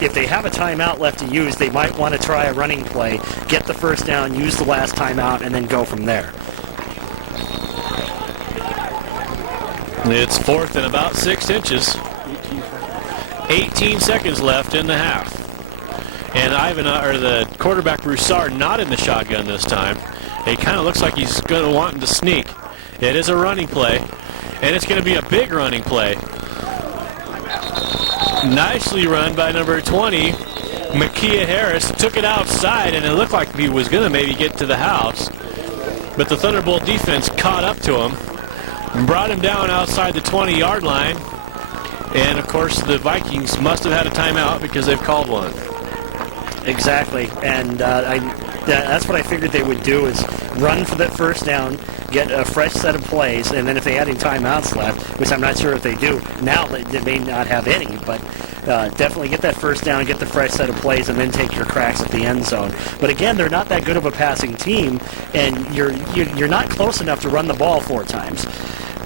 if they have a timeout left to use, they might want to try a running play, get the 1st down, use the last timeout, and then go from there. It's 4th and about 6 inches. 18 seconds left in the half. And the quarterback Broussard not in the shotgun this time. It kind of looks like he's going to want to sneak. It is a running play, and it's going to be a big running play. Nicely run by number 20, Makia Harris. Took it outside, and it looked like he was going to maybe get to the house. But the Thunderbolt defense caught up to him and brought him down outside the 20-yard line. And, of course, the Vikings must have had a timeout because they've called one. Exactly, and that's what I figured they would do is run for that 1st down, get a fresh set of plays, and then if they had any timeouts left, which I'm not sure if they do, now they may not have any, but definitely get that 1st down, get the fresh set of plays, and then take your cracks at the end zone. But again, they're not that good of a passing team, and you're not close enough to run the ball 4 times.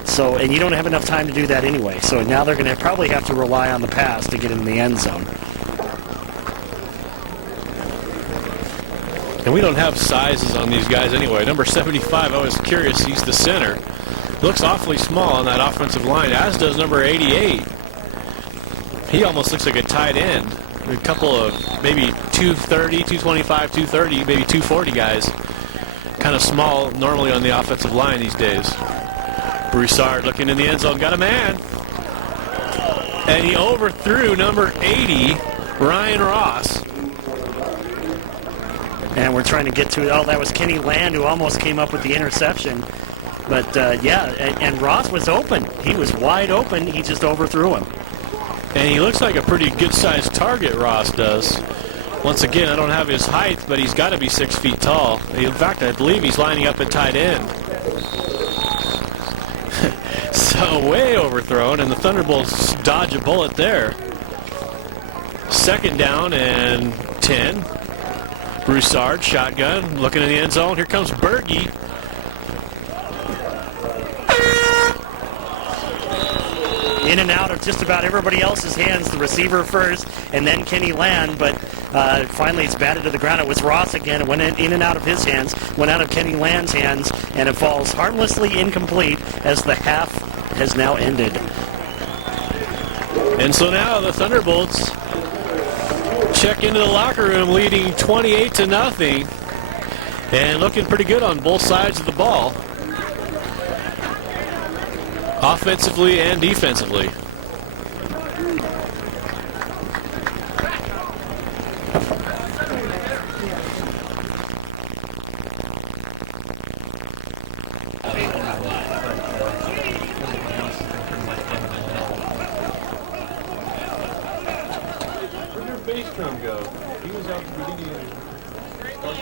So, and you don't have enough time to do that anyway. So now they're going to probably have to rely on the pass to get in the end zone. And we don't have sizes on these guys anyway. Number 75, I was curious, he's the center. Looks awfully small on that offensive line, as does number 88. He almost looks like a tight end. A couple of maybe 230, 225, 230, maybe 240 guys. Kind of small normally on the offensive line these days. Broussard looking in the end zone, got a man. And he overthrew number 80, Ryan Ross. And we're trying to get to, that was Kenny Land who almost came up with the interception. But, and Ross was open. He was wide open. He just overthrew him. And he looks like a pretty good-sized target, Ross does. Once again, I don't have his height, but he's got to be 6 feet tall. In fact, I believe he's lining up at tight end. So way overthrown, and the Thunderbolts dodge a bullet there. second down and 10. Broussard, shotgun, looking in the end zone. Here comes Berge. In and out of just about everybody else's hands, the receiver first, and then Kenny Land, but finally it's batted to the ground. It was Ross again. It went in and out of his hands, went out of Kenny Land's hands, and it falls harmlessly incomplete as the half has now ended. And so now the Thunderbolts check into the locker room leading 28-0 and looking pretty good on both sides of the ball, offensively and defensively. Where'd your bass drum go? He was out the beginning of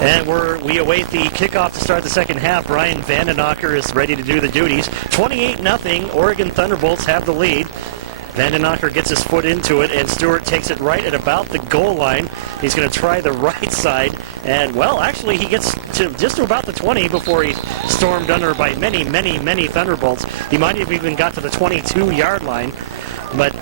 And we await the kickoff to start the second half. Brian Vandenacker is ready to do the duties. 28-0, Oregon Thunderbolts have the lead. Vandenacker gets his foot into it, and Stewart takes it right at about the goal line. He's going to try the right side, and, well, actually he gets to just to about the 20 before he stormed under by many, many, many Thunderbolts. He might have even got to the 22-yard line, but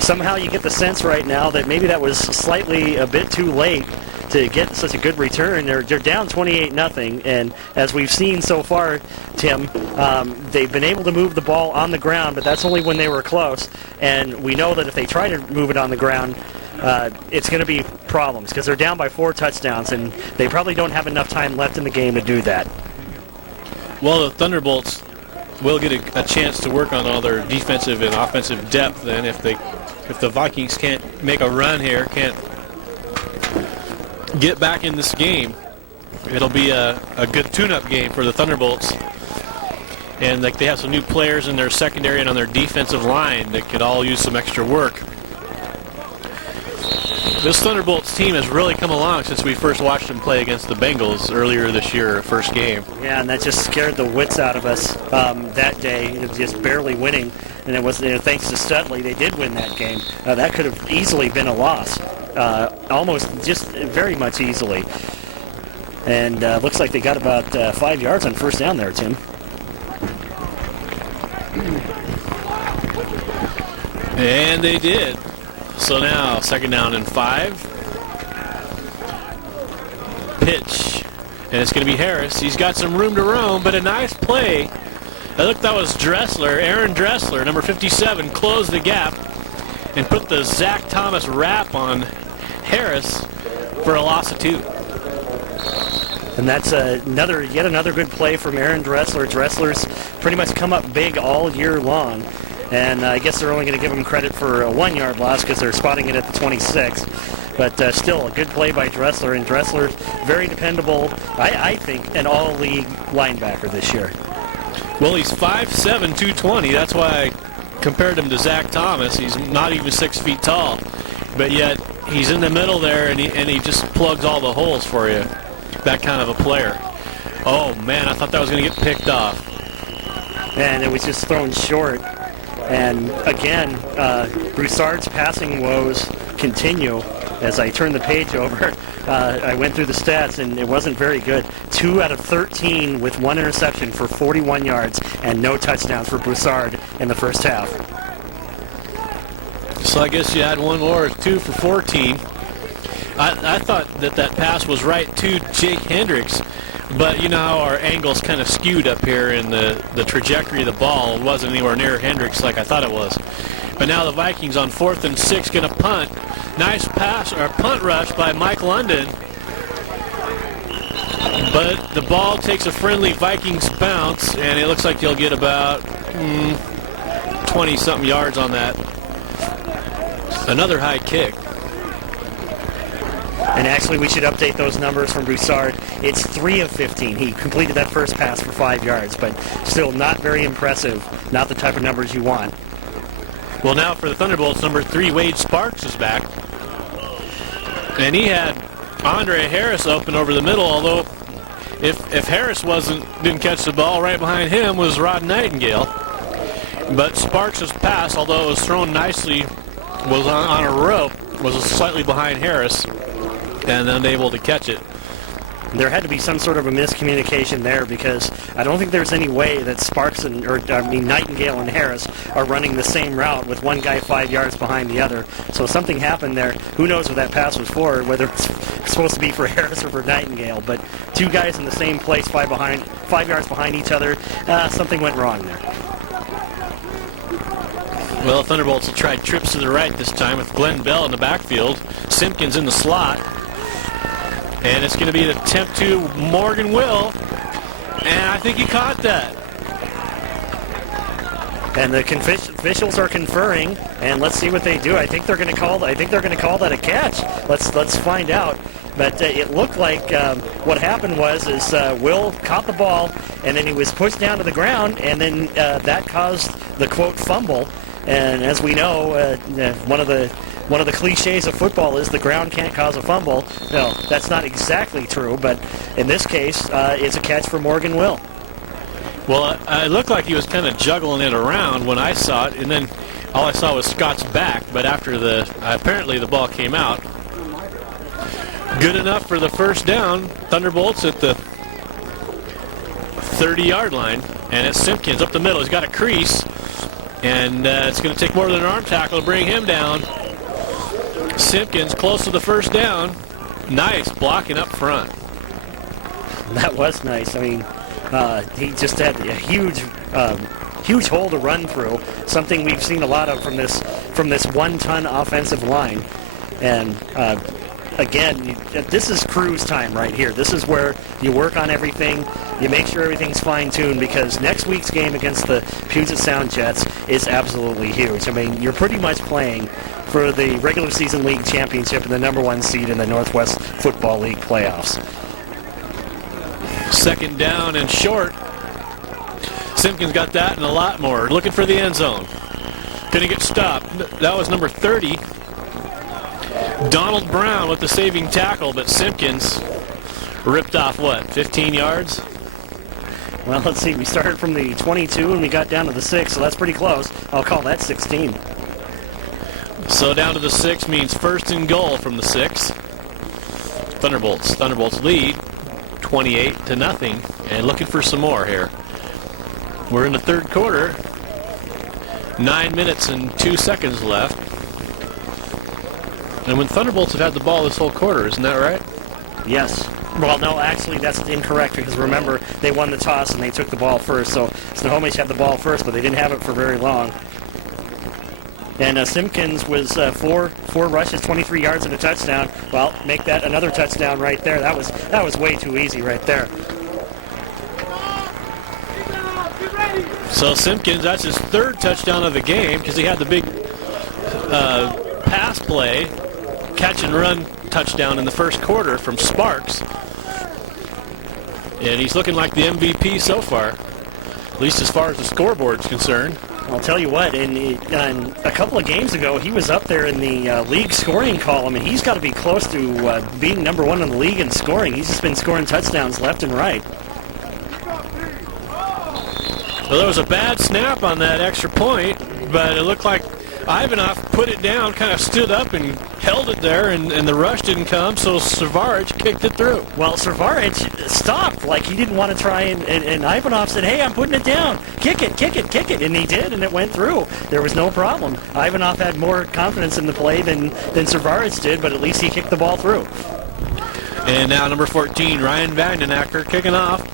somehow you get the sense right now that maybe that was slightly a bit too late to get such a good return. They're down 28-0, and as we've seen so far, Tim, they've been able to move the ball on the ground, but that's only when they were close, and we know that if they try to move it on the ground, it's going to be problems because they're down by 4 touchdowns, and they probably don't have enough time left in the game to do that. Well, the Thunderbolts will get a chance to work on all their defensive and offensive depth then if the Vikings can't make a run here, can't get back in this game. It'll be a good tune-up game for the Thunderbolts. And they have some new players in their secondary and on their defensive line that could all use some extra work. This Thunderbolts team has really come along since we first watched them play against the Bengals earlier this year, first game. Yeah, and that just scared the wits out of us that day, just barely winning. And it was thanks to Studley, they did win that game. That could have easily been a loss. Almost just very much easily. And looks like they got about 5 yards on first down there, Tim. And they did. So now, second down and 5. Pitch. And it's going to be Harris. He's got some room to roam, but a nice play. I think that was Dressler, Aaron Dressler, number 57, closed the gap and put the Zach Thomas wrap on Harris for a loss of 2. And that's yet another good play from Aaron Dressler. Dressler's pretty much come up big all year long. And I guess they're only going to give him credit for a 1-yard loss because they're spotting it at the 26. But still, a good play by Dressler. And Dressler, very dependable, I think, an all-league linebacker this year. Well, he's 5'7", 220. That's why I compared him to Zach Thomas. He's not even 6 feet tall. But yet, he's in the middle there, and he just plugs all the holes for you. That kind of a player. Oh, man, I thought that was going to get picked off. And it was just thrown short. And again, Broussard's passing woes continue. As I turned the page over, I went through the stats, and it wasn't very good. 2 out of 13 with 1 interception for 41 yards and no touchdowns for Broussard in the first half. So I guess you had one more, 2 for 14. I thought that pass was right to Jake Hendricks, but you know how our angle's kind of skewed up here, and the trajectory of the ball wasn't anywhere near Hendricks like I thought it was. But now the Vikings on 4th and 6 going to punt. Nice pass or punt rush by Mike London. But the ball takes a friendly Vikings bounce, and it looks like they'll get about 20-something yards on that. Another high kick. And actually, we should update those numbers from Broussard. It's 3 of 15. He completed that first pass for 5 yards, but still not very impressive. Not the type of numbers you want. Well, now for the Thunderbolts, number 3, Wade Sparks is back. And he had Andre Harris open over the middle, although if Harris didn't catch the ball, right behind him was Rod Nightingale. But Sparks' pass, although it was thrown nicely, was on a rope, was slightly behind Harris and unable to catch it. There had to be some sort of a miscommunication there, because I don't think there's any way that Nightingale and Harris are running the same route with one guy 5 yards behind the other. So something happened there. Who knows what that pass was for, whether it's supposed to be for Harris or for Nightingale. But 2 guys in the same place, 5 yards behind each other. Something went wrong there. Well, Thunderbolts will try trips to the right this time with Glenn Bell in the backfield. Simpkins in the slot. And it's going to be an attempt to Morgan Will. And I think he caught that. And the officials are conferring, and let's see what they do. I think they're going to call that a catch. Let's find out. But it looked like what happened was Will caught the ball, and then he was pushed down to the ground, and then that caused the quote fumble. And as we know, one of the cliches of football is the ground can't cause a fumble. No, that's not exactly true, but in this case, it's a catch for Morgan Will. Well, it looked like he was kind of juggling it around when I saw it, and then all I saw was Scott's back, but after apparently the ball came out. Good enough for the first down. Thunderbolts at the 30-yard line, and it's Simpkins up the middle. He's got a crease, and it's going to take more than an arm tackle to bring him down. Simpkins close to the first down. Nice blocking up front. That was nice. I mean, he just had a huge hole to run through. Something we've seen a lot of from this 1-ton offensive line. And again, this is cruise time right here. This is where you work on everything. You make sure everything's fine-tuned, because next week's game against the Puget Sound Jets is absolutely huge. I mean, you're pretty much playing for the regular season league championship and the number 1 seed in the Northwest Football League playoffs. Second down and short. Simpkins got that and a lot more. Looking for the end zone. Couldn't get stopped. That was number 30. Donald Brown with the saving tackle, but Simpkins ripped off, 15 yards? Well, let's see. We started from the 22 and we got down to the 6, so that's pretty close. I'll call that 16. So down to the 6 means first and goal from the 6. Thunderbolts lead 28-0, and looking for some more here. We're in the third quarter. 9 minutes and 2 seconds left. And when Thunderbolts have had the ball this whole quarter, isn't that right? Yes. Well, no, actually, that's incorrect, because remember, they won the toss and they took the ball first. So Snohomish had the ball first, but they didn't have it for very long. And Simpkins was 4 rushes, 23 yards and a touchdown. Well, make that another touchdown right there. That was way too easy right there. So Simpkins, that's his 3rd touchdown of the game, because he had the big pass play, catch and run touchdown in the first quarter from Sparks. And he's looking like the MVP so far, at least as far as the scoreboard's concerned. I'll tell you what, in a couple of games ago, he was up there in the league scoring column, and he's got to be close to being number one in the league in scoring. He's just been scoring touchdowns left and right. Well, there was a bad snap on that extra point, but it looked like Ivanov put it down, kind of stood up and held it there, and the rush didn't come, so Savaric kicked it through. Well, Savaric stopped, like he didn't want to try, and Ivanov said, hey, I'm putting it down. Kick it, and he did, and it went through. There was no problem. Ivanov had more confidence in the play than Savaric did, but at least he kicked the ball through. And now number 14, Ryan Vandenacker kicking off.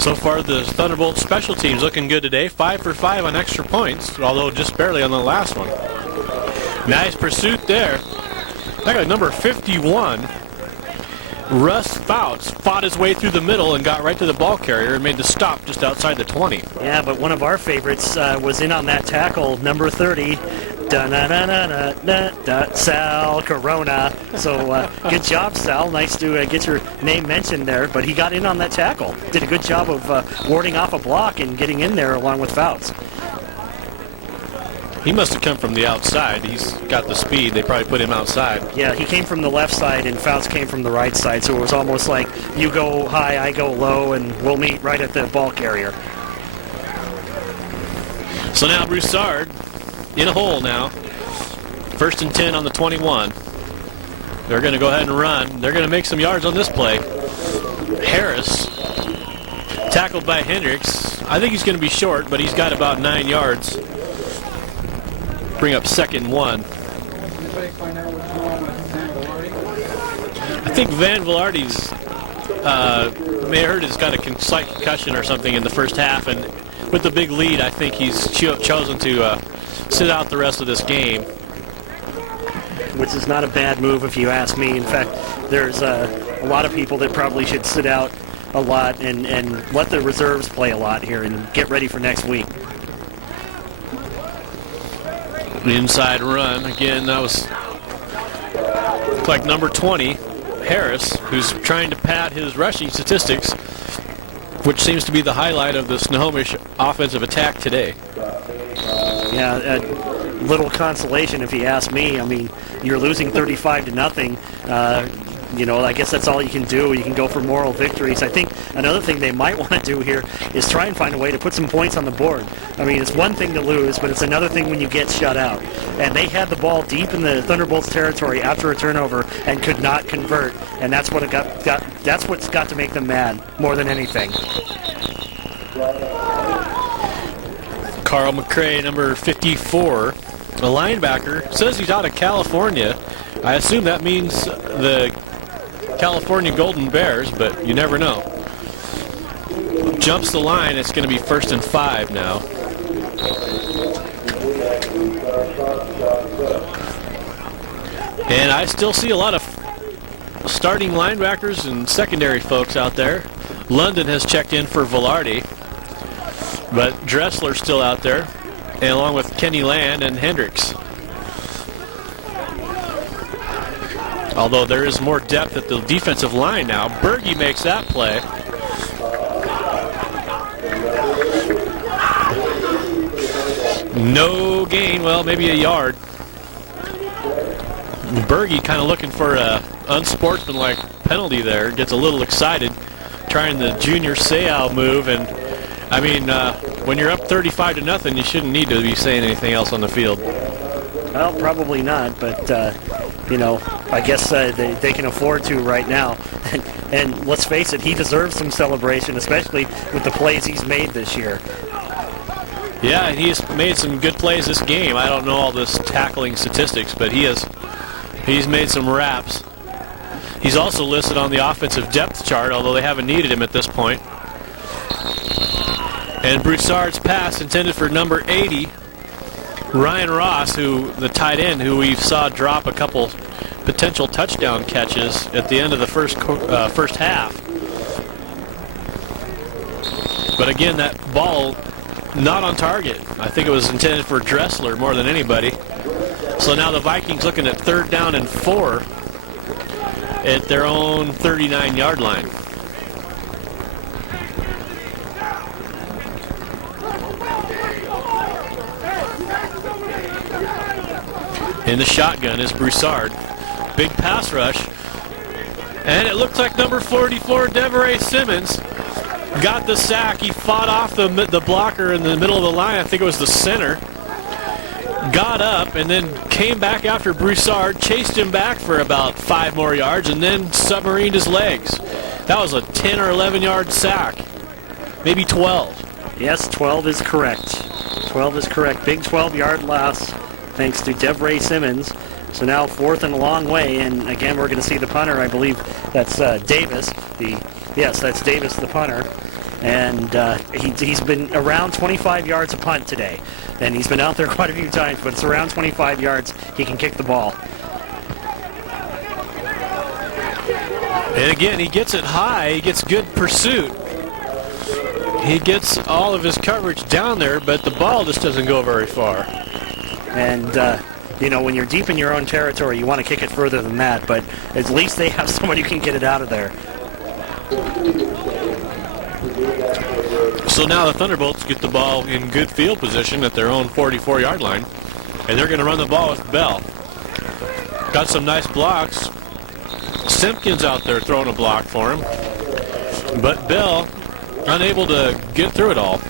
So far, the Thunderbolts special teams looking good today. 5 for 5 on extra points, although just barely on the last one. Nice pursuit there. I got number 51. Russ Fouts fought his way through the middle and got right to the ball carrier and made the stop just outside the 20. Yeah, but one of our favorites was in on that tackle, number 30. Sal Corona. So good job, Sal. Nice to get your name mentioned there. But he got in on that tackle. Did a good job of warding off a block and getting in there along with Fouts. He must have come from the outside. He's got the speed. They probably put him outside. Yeah, he came from the left side and Fouts came from the right side. So it was almost like you go high, I go low, and we'll meet right at the ball carrier. So now Broussard in a hole now. 1st and 10 on the 21. They're going to go ahead and run. They're going to make some yards on this play. Harris tackled by Hendricks. I think he's going to be short, but he's got about 9 yards. Bring up 2nd and 1. I think Van Velarde's may have heard has got a slight concussion or something in the first half, and with the big lead, I think he's chosen to sit out the rest of this game. Which is not a bad move if you ask me. In fact, there's a lot of people that probably should sit out a lot and let the reserves play a lot here and get ready for next week. Inside run. Again, that was like number 20, Harris, who's trying to pad his rushing statistics, which seems to be the highlight of the Snohomish offensive attack today. Yeah, little consolation if you ask me. I mean, you're losing 35-0. I guess that's all you can do. You can go for moral victories. I think another thing they might want to do here is try and find a way to put some points on the board. I mean, it's one thing to lose, but it's another thing when you get shut out. And they had the ball deep in the Thunderbolts territory after a turnover and could not convert. And that's what that's what's got to make them mad more than anything. Carl McCray, number 54, a linebacker, says he's out of California. I assume that means the California Golden Bears, but you never know. Jumps the line. It's going to be 1st and 5 now. And I still see a lot of starting linebackers and secondary folks out there. London has checked in for Velarde, but Dressler's still out there, and along with Kenny Land and Hendricks. Although there is more depth at the defensive line now. Berge makes that play. No gain, well, maybe a yard. Berge kind of looking for a unsportsmanlike penalty there. Gets a little excited, trying the junior Seau move. And, I mean, when you're up 35-0, you shouldn't need to be saying anything else on the field. Well, probably not, but, I guess they can afford to right now. And let's face it, he deserves some celebration, especially with the plays he's made this year. Yeah, and he's made some good plays this game. I don't know all this tackling statistics, but he's made some raps. He's also listed on the offensive depth chart, although they haven't needed him at this point. And Broussard's pass intended for number 80, Ryan Ross, the tight end, who we saw drop a couple potential touchdown catches at the end of the first half. But again, that ball not on target. I think it was intended for Dressler more than anybody. So now the Vikings looking at 3rd down and 4 at their own 39-yard line. In the shotgun is Broussard. Big pass rush. And it looks like number 44, Deveray Simmons, got the sack. He fought off the blocker in the middle of the line. I think it was the center. Got up and then came back after Broussard, chased him back for about 5 more yards, and then submarined his legs. That was a 10 or 11-yard sack. Maybe 12. Yes, 12 is correct. 12 is correct. Big 12-yard loss thanks to Deveray Simmons. So now 4th and a long way, and again we're going to see the punter. I believe that's Davis. Yes, that's Davis, the punter. And he's been around 25 yards a punt today. And he's been out there quite a few times, but it's around 25 yards he can kick the ball. And again, he gets it high. He gets good pursuit. He gets all of his coverage down there, but the ball just doesn't go very far. And, when you're deep in your own territory, you want to kick it further than that, but at least they have somebody who can get it out of there. So now the Thunderbolts get the ball in good field position at their own 44-yard line, and they're going to run the ball with Bell. Got some nice blocks. Simpkins out there throwing a block for him, but Bell unable to get through it all.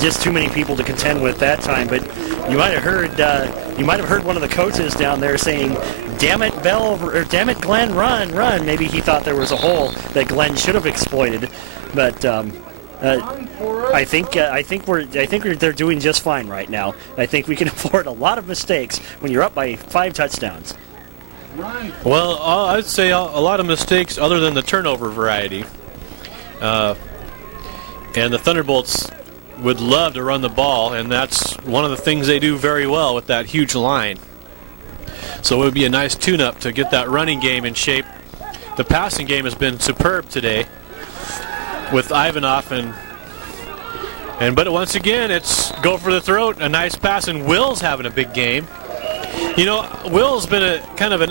Just too many people to contend with that time, but you might have heard one of the coaches down there saying, "Damn it, Bell," or "Damn it, Glenn, run, run." Maybe he thought there was a hole that Glenn should have exploited, but I think they're doing just fine right now. I think we can afford a lot of mistakes when you're up by 5 touchdowns. Well, I'd say a lot of mistakes other than the turnover variety. And the Thunderbolts would love to run the ball, and that's one of the things they do very well with that huge line. So it would be a nice tune-up to get that running game in shape. The passing game has been superb today with Ivanov but once again it's go for the throat, a nice pass, and Will's having a big game. Will's been a kind of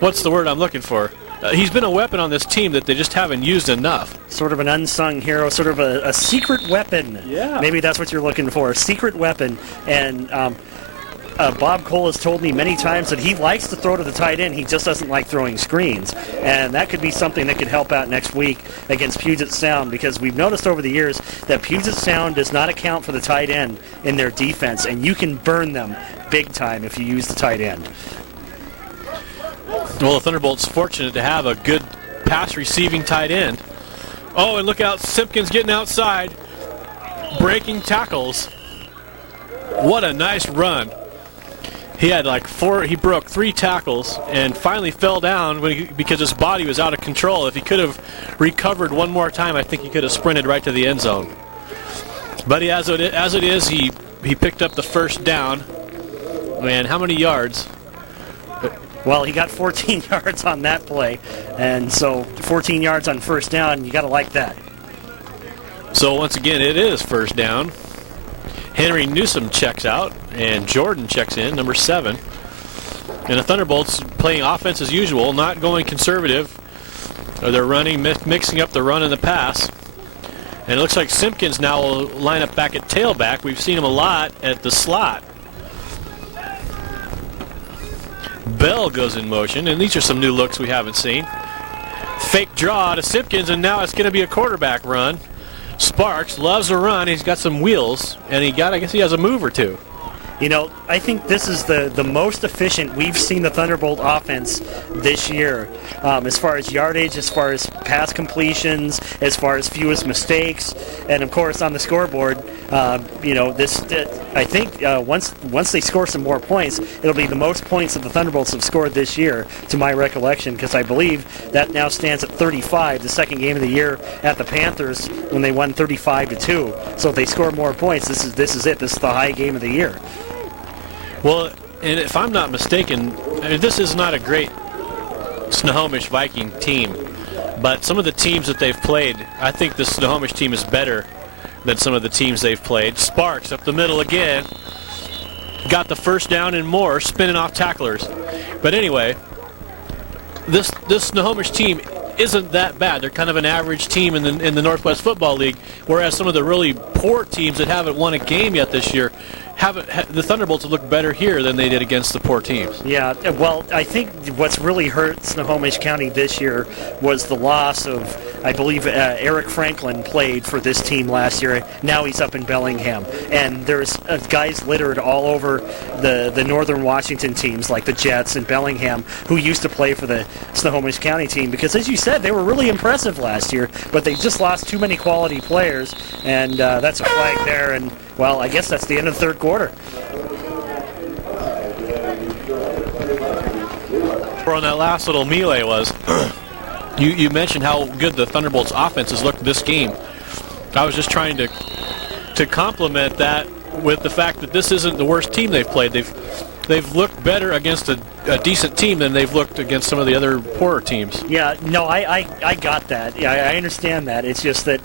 what's the word I'm looking for? He's been a weapon on this team that they just haven't used enough. Sort of an unsung hero, sort of a secret weapon. Yeah. Maybe that's what you're looking for, a secret weapon. And Bob Cole has told me many times that he likes to throw to the tight end. He just doesn't like throwing screens. And that could be something that could help out next week against Puget Sound, because we've noticed over the years that Puget Sound does not account for the tight end in their defense, and you can burn them big time if you use the tight end. Well, the Thunderbolts fortunate to have a good pass receiving tight end. Oh, and look out, Simpkins getting outside, breaking tackles. What a nice run. He had he broke 3 tackles and finally fell down because his body was out of control. If he could have recovered one more time, I think he could have sprinted right to the end zone. But as it is, he picked up the first down. And how many yards? Well, he got 14 yards on that play, and so 14 yards on first down, you got to like that. So once again, it is first down. Henry Newsom checks out, and Jordan checks in, number 7. And the Thunderbolts playing offense as usual, not going conservative. They're running, mixing up the run and the pass. And it looks like Simpkins now will line up back at tailback. We've seen him a lot at the slot. Bell goes in motion, and these are some new looks we haven't seen. Fake draw to Simpkins, and now it's going to be a quarterback run. Sparks loves to run. He's got some wheels, and I guess he has a move or two. I think this is the most efficient we've seen the Thunderbolt offense this year, as far as yardage, as far as pass completions, as far as fewest mistakes, and of course on the scoreboard. I think once they score some more points, it'll be the most points that the Thunderbolts have scored this year, to my recollection, because I believe that now stands at 35, the second game of the year at the Panthers when they won 35-2. So if they score more points, this is it. This is the high game of the year. Well, and if I'm not mistaken, this is not a great Snohomish Viking team, but some of the teams that they've played, I think the Snohomish team is better than some of the teams they've played. Sparks up the middle again. Got the first down and more, spinning off tacklers. But anyway, this Snohomish team isn't that bad. They're kind of an average team in the Northwest Football League, whereas some of the really poor teams that haven't won a game yet this year, the Thunderbolts have looked better here than they did against the poor teams. Yeah, well, I think what's really hurt Snohomish County this year was the loss of, I believe, Eric Franklin played for this team last year. Now he's up in Bellingham. And there's guys littered all over the northern Washington teams, like the Jets and Bellingham, who used to play for the Snohomish County team. Because, as you said, they were really impressive last year, but they just lost too many quality players, and that's a flag there. And, well, I guess that's the end of the third quarter. On that last little melee was, you mentioned how good the Thunderbolts offense has looked this game. I was just trying to compliment that with the fact that this isn't the worst team they've played. They've looked better against a decent team than they've looked against some of the other poorer teams. Yeah, no, I got that. Yeah, I understand that. It's just that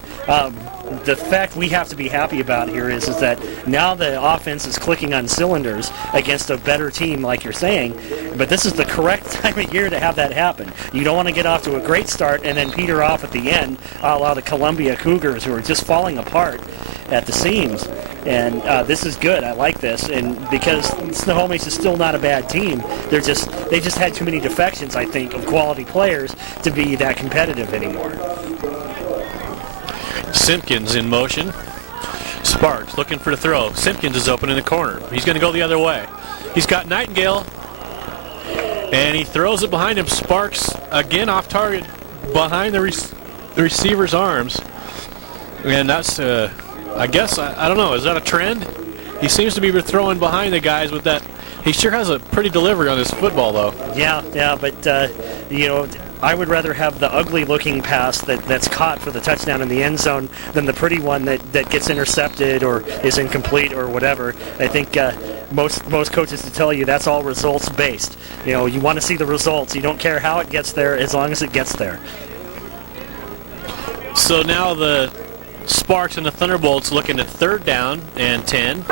the fact we have to be happy about here is that now the offense is clicking on cylinders against a better team, like you're saying, but this is the correct time of year to have that happen. You don't want to get off to a great start and then peter off at the end, a la the Columbia Cougars, who are just falling apart at the seams. And this is good. I like this. And because Snohomish is still not a bad team, they just had too many defections, I think, of quality players to be that competitive anymore. Simpkins in motion. Sparks looking for the throw. Simpkins is open in the corner. He's going to go the other way. He's got Nightingale, and he throws it behind him. Sparks again off target behind the receiver's arms. And that's, I guess, I don't know, is that a trend? He seems to be throwing behind the guys with that. He sure has a pretty delivery on his football, though. Yeah, but, I would rather have the ugly-looking pass that's caught for the touchdown in the end zone than the pretty one that gets intercepted or is incomplete or whatever. I think most coaches to tell you that's all results-based. You want to see the results. You don't care how it gets there as long as it gets there. So now the Sparks and the Thunderbolts looking at 3rd down and 10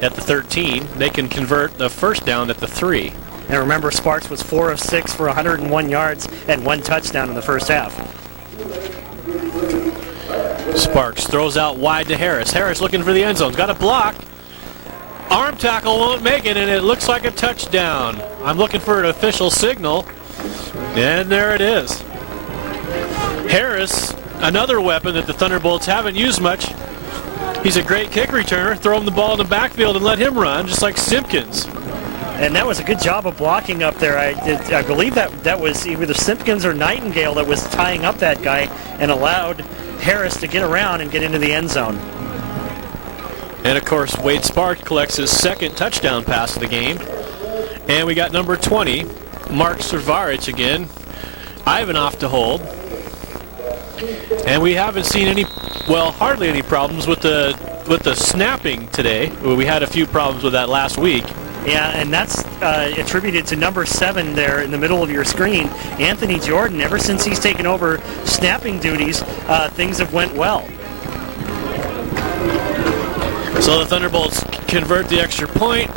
at the 13. They can convert the 1st down at the 3. And remember, Sparks was 4 of 6 for 101 yards and 1 touchdown in the first half. Sparks throws out wide to Harris. Harris looking for the end zone. Got a block. Arm tackle won't make it, and it looks like a touchdown. I'm looking for an official signal, and there it is. Harris, another weapon that the Thunderbolts haven't used much. He's a great kick returner. Throw him the ball in the backfield and let him run, just like Simpkins. And that was a good job of blocking up there. I believe that was either Simpkins or Nightingale that was tying up that guy and allowed Harris to get around and get into the end zone. And, of course, Wade Sparks collects his 2nd touchdown pass of the game. And we got number 20, Mark Servarich again. Ivanov to hold. And we haven't seen hardly any problems with the snapping today. We had a few problems with that last week. Yeah, and that's attributed to number 7 there in the middle of your screen, Anthony Jordan. Ever since he's taken over snapping duties, things have went well. So the Thunderbolts convert the extra point.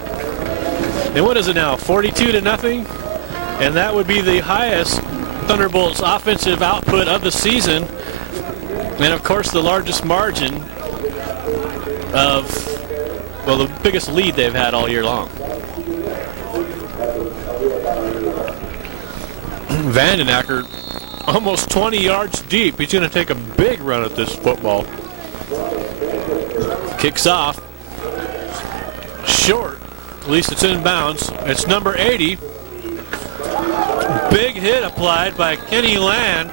And what is it now, 42-0? And that would be the highest Thunderbolts offensive output of the season. And, of course, the largest margin of, the biggest lead they've had all year long. Vandenacker almost 20 yards deep. He's going to take a big run at this football. Kicks off. Short. At least it's in bounds. It's number 80. Big hit applied by Kenny Land.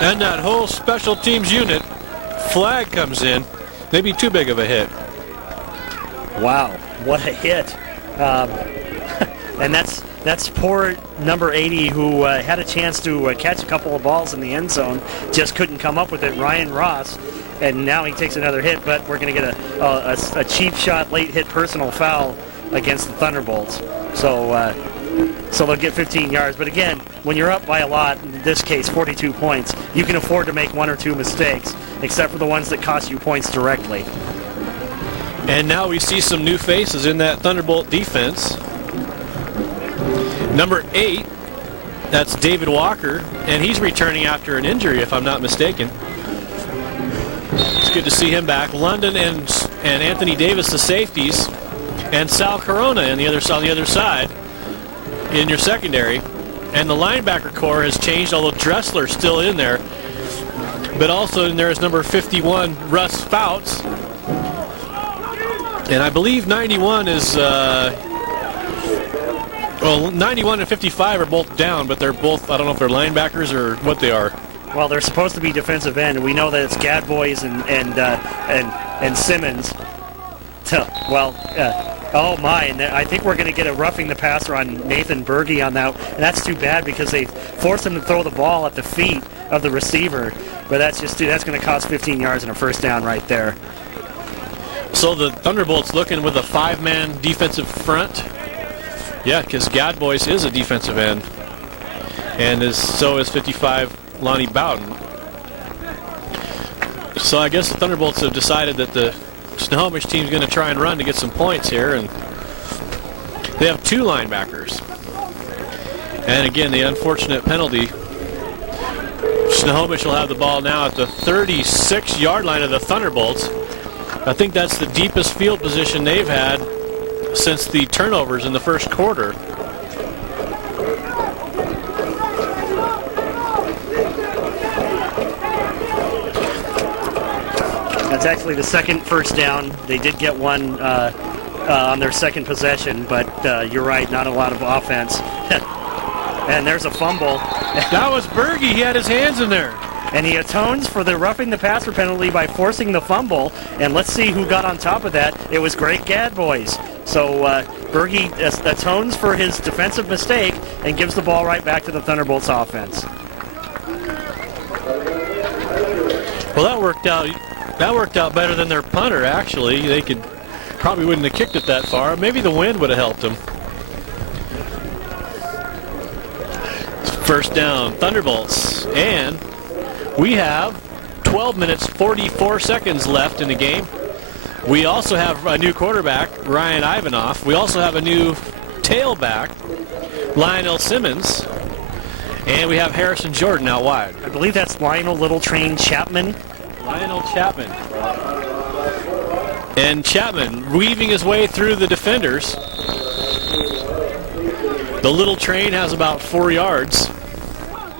And that whole special teams unit. Flag comes in. Maybe too big of a hit. Wow, what a hit. And that's poor number 80 who had a chance to catch a couple of balls in the end zone, just couldn't come up with it, Ryan Ross. And now he takes another hit, but we're going to get a cheap shot, late hit personal foul against the Thunderbolts. So they'll get 15 yards. But again, when you're up by a lot, in this case 42 points, you can afford to make 1 or 2 mistakes, except for the ones that cost you points directly. And now we see some new faces in that Thunderbolt defense. Number 8, that's David Walker, and he's returning after an injury, if I'm not mistaken. It's good to see him back. London and and Anthony Davis, the safeties, and Sal Corona on the other side in your secondary. And the linebacker core has changed, although Dressler's still in there. But also in there is number 51, Russ Fouts. And I believe 91 is, 91 and 55 are both down, but they're both, I don't know if they're linebackers or what they are. Well, they're supposed to be defensive end. We know that it's Gadbois and Simmons. Oh my, and I think we're going to get a roughing the passer on Nathan Berge on that, and that's too bad because they forced him to throw the ball at the feet of the receiver, but that's going to cost 15 yards and a first down right there. So the Thunderbolts looking with a 5-man defensive front. Yeah, because Gadbois is a defensive end, and so is 55 Lonnie Bowden. So I guess the Thunderbolts have decided that the Snohomish team's going to try and run to get some points here, and they have 2 linebackers. And again, the unfortunate penalty. Snohomish will have the ball now at the 36-yard line of the Thunderbolts. I think that's the deepest field position they've had since the turnovers in the first quarter. That's actually the second first down. They did get one on their second possession, but you're right, not a lot of offense. And there's a fumble. That was Berge. He had his hands in there. And he atones for the roughing the passer penalty by forcing the fumble. And let's see who got on top of that. It was Greg Gadbois. So Berge atones for his defensive mistake and gives the ball right back to the Thunderbolts offense. Well, that worked out. That worked out better than their punter, actually. They probably wouldn't have kicked it that far. Maybe the wind would have helped them. First down, Thunderbolts. And we have 12 minutes, 44 seconds left in the game. We also have a new quarterback, Ryan Ivanov. We also have a new tailback, Lionel Simmons. And we have Harrison Jordan out wide. I believe that's Lionel Little Train Chapman. Lionel Chapman. And Chapman weaving his way through the defenders. The little train has about 4 yards.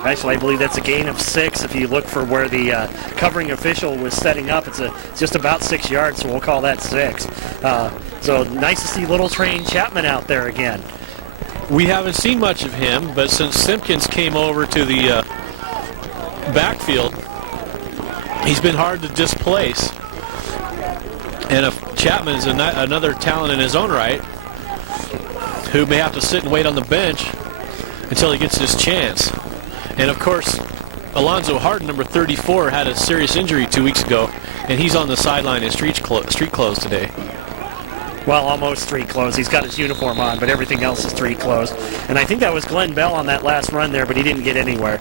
Actually, I believe that's a gain of 6. If you look for where the covering official was setting up, it's just about 6 yards, so we'll call that 6. So nice to see Little Train Chapman out there again. We haven't seen much of him, but since Simpkins came over to the backfield, he's been hard to displace. And if Chapman is another talent in his own right, who may have to sit and wait on the bench until he gets his chance. And of course, Alonzo Harden, number 34, had a serious injury 2 weeks ago, and he's on the sideline in street clothes today. Well, almost street clothes. He's got his uniform on, but everything else is street clothes. And I think that was Glenn Bell on that last run there, but he didn't get anywhere.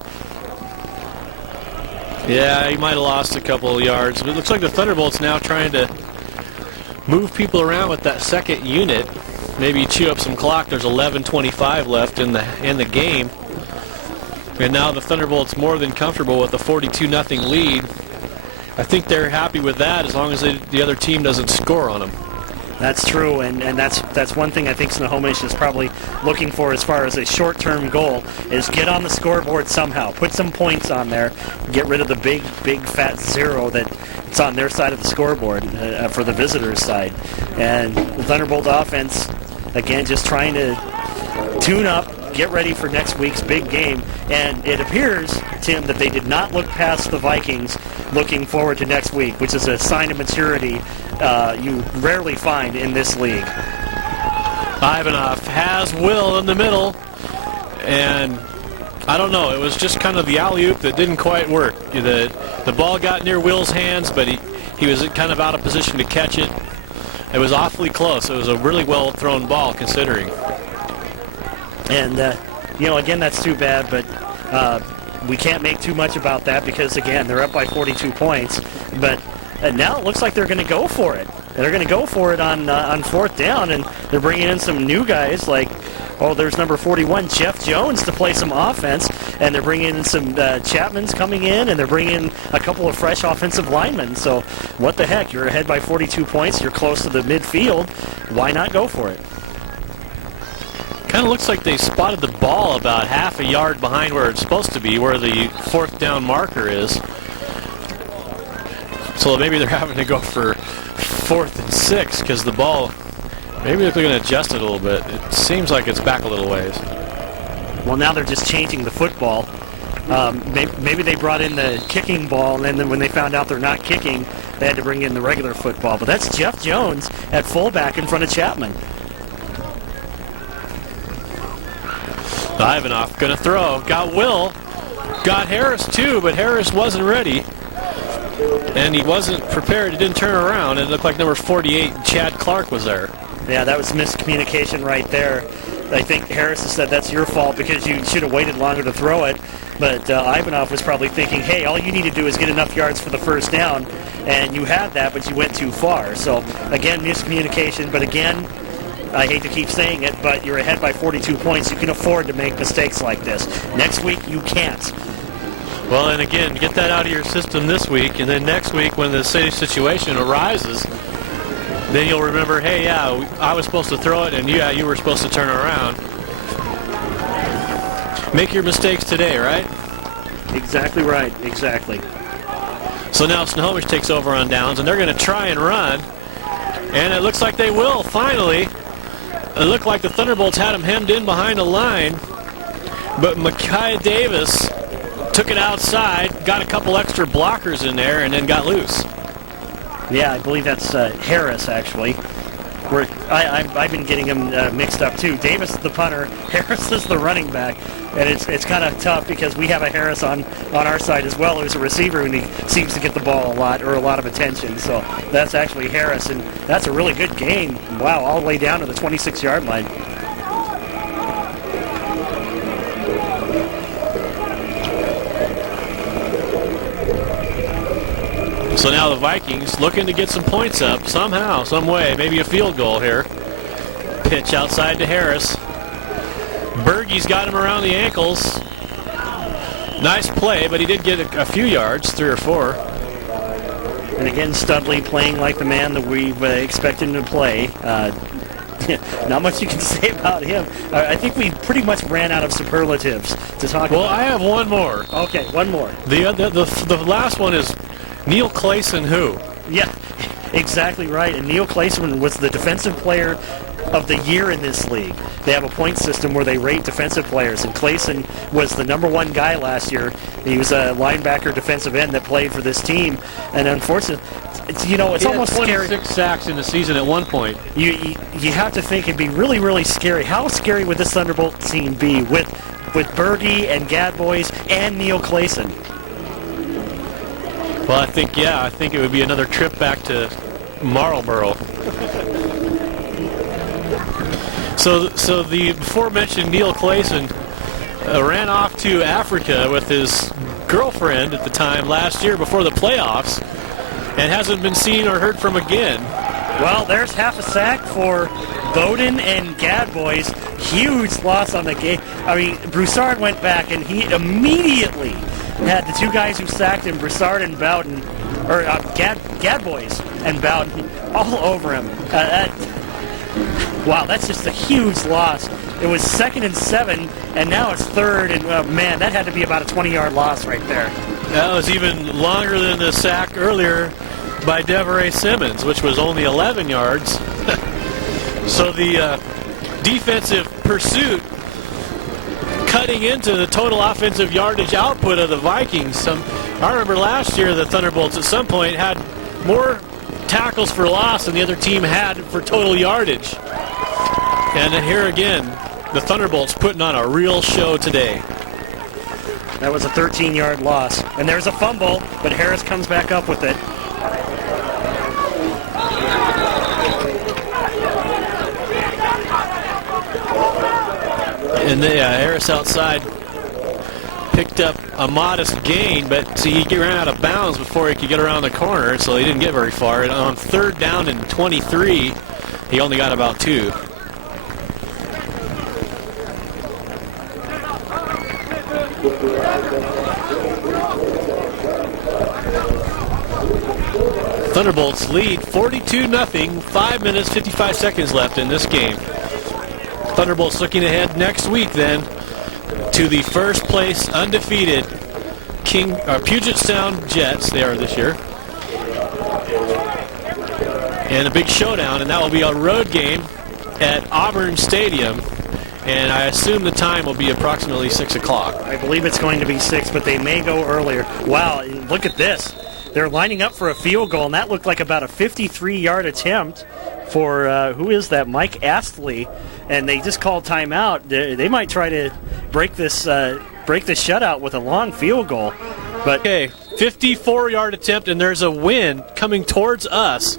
Yeah, he might have lost a couple of yards. But it looks like the Thunderbolts now trying to move people around with that second unit. Maybe chew up some clock. There's 11:25 left in the game. And now the Thunderbolts more than comfortable with a 42-0 lead. I think they're happy with that as long as the other team doesn't score on them. That's true, and that's one thing I think Snohomish is probably looking for as far as a short-term goal, is get on the scoreboard somehow. Put some points on there. Get rid of the big fat 0 that's on their side of the scoreboard for the visitors' side. And the Thunderbolt offense, again, just trying to tune up, get ready for next week's big game. And it appears, Tim, that they did not look past the Vikings looking forward to next week, which is a sign of maturity you rarely find in this league. Ivanov has Will in the middle, and I don't know, it was just kind of the alley-oop that didn't quite work. The ball got near Will's hands, but he was kind of out of position to catch it. It was awfully close. It was a really well-thrown ball, considering. And, again, that's too bad, but we can't make too much about that because, again, they're up by 42 points. But now it looks like they're going to go for it. They're going to go for it on fourth down, and they're bringing in some new guys like Oh, there's number 41, Jeff Jones, to play some offense. And they're bringing in some Chapmans coming in, and they're bringing in a couple of fresh offensive linemen. So what the heck? You're ahead by 42 points. You're close to the midfield. Why not go for it? Kind of looks like they spotted the ball about half a yard behind where it's supposed to be, where the 4th down marker is. So maybe they're having to go for 4th and 6 because the ball, maybe they're going to adjust it a little bit. It seems like it's back a little ways. Well, now they're just changing the football. Maybe they brought in the kicking ball, and then when they found out they're not kicking, they had to bring in the regular football. But that's Jeff Jones at fullback in front of Chapman. Ivanov going to throw. Got Will. Got Harris too, but Harris wasn't ready. And he wasn't prepared. He didn't turn around. It looked like number 48, Chad Clark, was there. Yeah, that was miscommunication right there. I think Harris has said that's your fault because you should have waited longer to throw it. But Ivanov was probably thinking, hey, all you need to do is get enough yards for the first down. And you had that, but you went too far. So, again, miscommunication. But again, I hate to keep saying it, but you're ahead by 42 points. You can afford to make mistakes like this. Next week, you can't. Well, and again, get that out of your system this week, and then next week when the same situation arises, then you'll remember, hey, yeah, I was supposed to throw it, and yeah, you were supposed to turn around. Make your mistakes today, right? Exactly right, exactly. So now Snohomish takes over on downs, and they're going to try and run, and it looks like they will, finally. It looked like the Thunderbolts had him hemmed in behind the line, but Micaiah Davis took it outside, got a couple extra blockers in there, and then got loose. Yeah, I believe that's Harris, actually. I've been getting him mixed up, too. Davis is the punter, Harris is the running back. And it's kind of tough because we have a Harris on our side as well, who's a receiver, and he seems to get the ball a lot of attention. So that's actually Harris, and that's a really good game. Wow, all the way down to the 26-yard line. So now the Vikings looking to get some points up somehow, some way, maybe a field goal here. Pitch outside to Harris. Bergey's got him around the ankles. Nice play, but he did get a few yards, 3 or 4. And again, Studley playing like the man that we've expected him to play. Not much you can say about him. I think we pretty much ran out of superlatives to talk about. Well, I have one more. Okay, one more. The last one is Neil Clayson, who? Yeah, exactly right. And Neil Clayson was the defensive player of the year in this league. They have a point system where they rate defensive players, and Clayson was the #1 guy last year. He was a linebacker defensive end that played for this team, and unfortunately, it's almost scary. 26 sacks in the season at one point. You have to think it'd be really, really scary. How scary would this Thunderbolt team be with Bergey and Gadbois and Neil Clayson? Well, I think it would be another trip back to Marlboro. So the before-mentioned Neil Clayson ran off to Africa with his girlfriend at the time last year before the playoffs and hasn't been seen or heard from again. Well, there's half a sack for Bowden and Gadbois. Huge loss on the game. I mean, Broussard went back, and he immediately had the two guys who sacked him, Broussard and Bowden, or Gadbois and Bowden, all over him. Wow, that's just a huge loss. It was 2nd and 7, and now it's 3rd, and man, that had to be about a 20-yard loss right there. That was even longer than the sack earlier by Deveray Simmons, which was only 11 yards. So the defensive pursuit cutting into the total offensive yardage output of the Vikings. I remember last year the Thunderbolts at some point had more tackles for loss than the other team had for total yardage. And here again, the Thunderbolts putting on a real show today. That was a 13-yard loss. And there's a fumble, but Harris comes back up with it. And Harris outside picked up a modest gain, but see, he ran out of bounds before he could get around the corner, so he didn't get very far. And on 3rd down and 23, he only got about 2. Thunderbolts lead 42-0, 5 minutes, 55 seconds left in this game. Thunderbolts looking ahead next week then to the first place undefeated Puget Sound Jets. They are this year. And a big showdown, and that will be a road game at Auburn Stadium. And I assume the time will be approximately 6 o'clock. I believe it's going to be 6, but they may go earlier. Wow, look at this. They're lining up for a field goal, and that looked like about a 53-yard attempt for, who is that, Mike Astley. And they just called timeout. They might try to break this shutout with a long field goal. But okay, 54-yard attempt, and there's a wind coming towards us,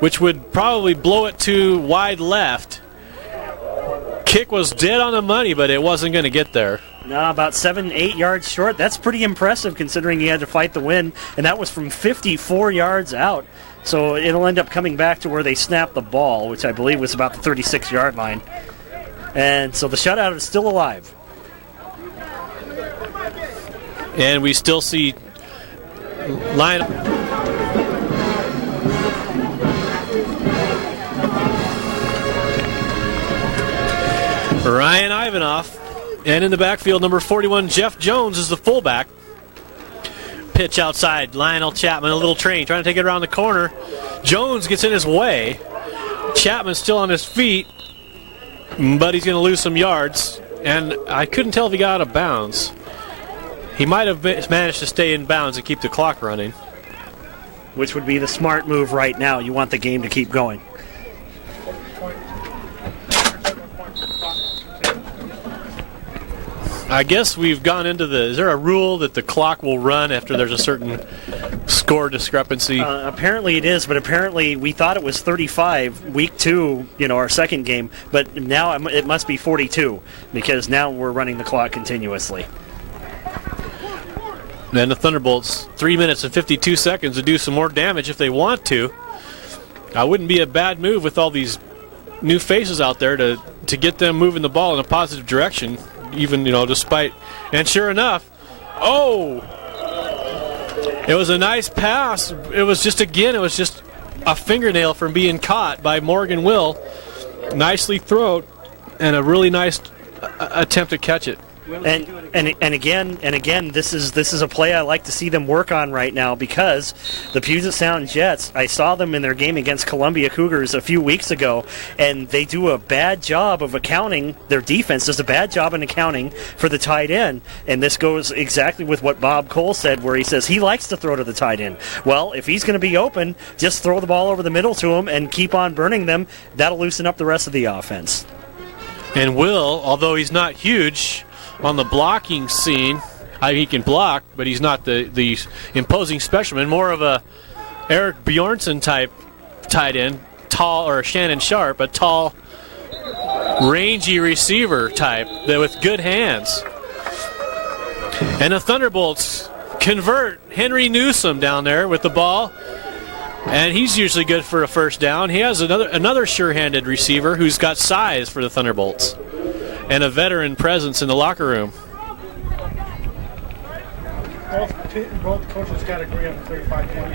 which would probably blow it to wide left. Kick was dead on the money, but it wasn't going to get there. No, about 7-8 yards short. That's pretty impressive considering he had to fight the wind, and that was from 54 yards out. So it'll end up coming back to where they snapped the ball, which I believe was about the 36-yard line. And so the shutout is still alive. And we still see line. Ryan Ivanov, and in the backfield, number 41, Jeff Jones is the fullback. Pitch outside, Lionel Chapman, a little train, trying to take it around the corner. Jones gets in his way. Chapman's still on his feet, but he's going to lose some yards. And I couldn't tell if he got out of bounds. He might have managed to stay in bounds and keep the clock running. Which would be the smart move right now. You want the game to keep going. I guess we've gone into is there a rule that the clock will run after there's a certain score discrepancy? Apparently it is, but apparently we thought it was 35 week 2, our second game, but now it must be 42 because now we're running the clock continuously. And the Thunderbolts, 3 minutes and 52 seconds to do some more damage if they want to. Wouldn't be a bad move with all these new faces out there to get them moving the ball in a positive direction. Even, despite, and sure enough, it was a nice pass. It was just a fingernail from being caught by Morgan Will. Nicely thrown, and a really nice attempt to catch it. And again, this is a play I like to see them work on right now because the Puget Sound Jets, I saw them in their game against Columbia Cougars a few weeks ago, and they do a bad job of accounting. Their defense does a bad job in accounting for the tight end, and this goes exactly with what Bob Cole said, where he says he likes to throw to the tight end. Well, if he's going to be open, just throw the ball over the middle to him and keep on burning them. That'll loosen up the rest of the offense. And Will, although he's not huge on the blocking scene, he can block, but he's not the imposing specimen. More of a Eric Bjornsson type tight end, tall, or Shannon Sharp, a tall, rangy receiver type with good hands. And the Thunderbolts convert Henry Newsom down there with the ball, and he's usually good for a first down. He has another sure-handed receiver who's got size for the Thunderbolts and a veteran presence in the locker room. Both coaches got to agree on the 35 point.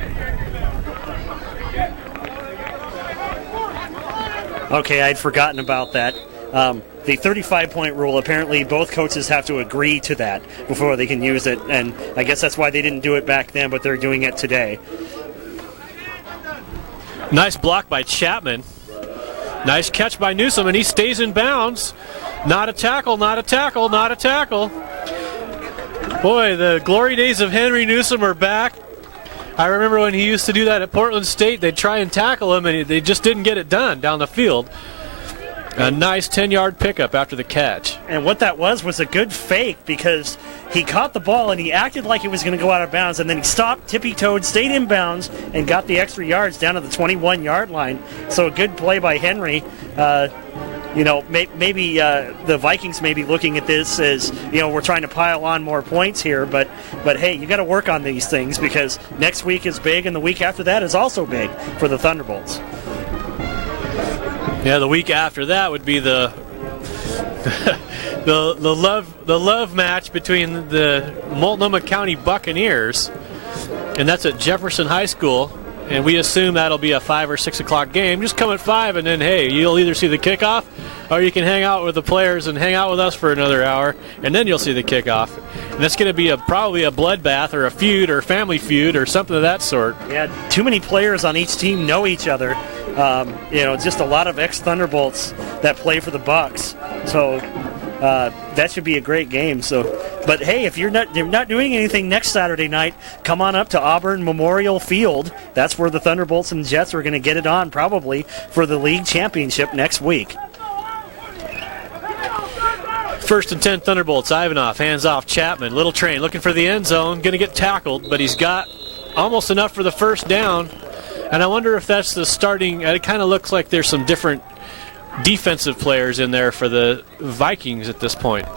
Okay, I'd forgotten about that. The 35-point rule, apparently both coaches have to agree to that before they can use it, and I guess that's why they didn't do it back then, but they're doing it today. Nice block by Chapman. Nice catch by Newsom, and he stays in bounds. Not a tackle, not a tackle, not a tackle. Boy, the glory days of Henry Newsom are back. I remember when he used to do that at Portland State. They'd try and tackle him, and they just didn't get it done down the field. A nice 10-yard pickup after the catch. And what that was a good fake because he caught the ball and he acted like he was going to go out of bounds, and then he stopped, tippy-toed, stayed in bounds, and got the extra yards down to the 21-yard line. So a good play by Henry. Maybe the Vikings may be looking at this as, we're trying to pile on more points here, but hey, you got to work on these things because next week is big and the week after that is also big for the Thunderbolts. Yeah, the week after that would be the the love match between the Multnomah County Buccaneers, and that's at Jefferson High School. And we assume that'll be a 5 or 6 o'clock game. Just come at 5, and then, hey, you'll either see the kickoff, or you can hang out with the players and hang out with us for another hour, and then you'll see the kickoff. And that's going to be probably a bloodbath or a feud or family feud or something of that sort. Yeah, too many players on each team know each other. Just a lot of ex-Thunderbolts that play for the Bucks. So that should be a great game. But hey, if you're not doing anything next Saturday night, come on up to Auburn Memorial Field. That's where the Thunderbolts and Jets are going to get it on probably for the league championship next week. 1st and 10 Thunderbolts. Ivanov hands off Chapman. Little Train looking for the end zone. Going to get tackled, but he's got almost enough for the first down. And I wonder if that's the starting. It kind of looks like there's some different defensive players in there for the Vikings at this point.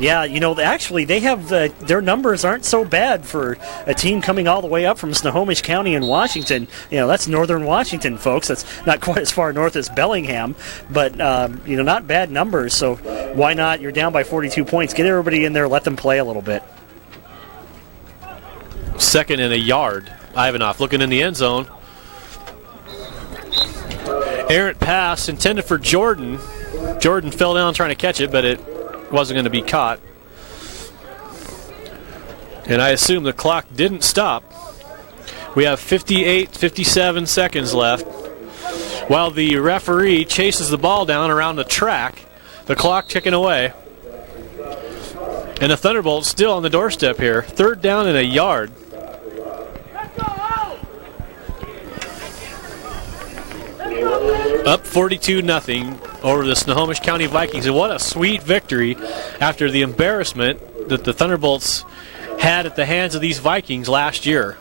Yeah, actually they have their numbers aren't so bad for a team coming all the way up from Snohomish County in Washington. That's northern Washington, folks. That's not quite as far north as Bellingham, but not bad numbers. So why not? You're down by 42 points. Get everybody in there, let them play a little bit. 2nd and a yard. Ivanov looking in the end zone. Errant pass intended for Jordan. Jordan fell down trying to catch it, but it wasn't going to be caught. And I assume the clock didn't stop. We have 57 seconds left. While the referee chases the ball down around the track, the clock ticking away. And the Thunderbolts still on the doorstep here. 3rd down and a yard. Up 42-0 over the Snohomish County Vikings. And what a sweet victory after the embarrassment that the Thunderbolts had at the hands of these Vikings last year.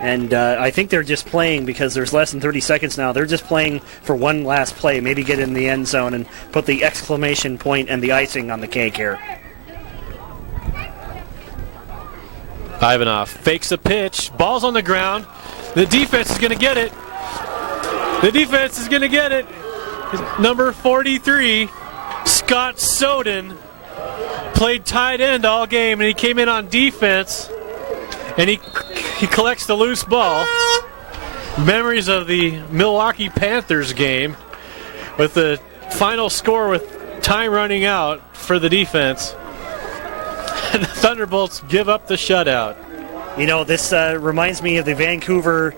And I think they're just playing because there's less than 30 seconds now. They're just playing for one last play, maybe get in the end zone and put the exclamation point and the icing on the cake here. Ivanov fakes the pitch. Ball's on the ground. The defense is going to get it. The defense is going to get it. Number 43, Scott Soden, played tight end all game, and he came in on defense, and he collects the loose ball. Memories of the Milwaukee Panthers game with the final score with time running out for the defense. And the Thunderbolts give up the shutout. This reminds me of the Vancouver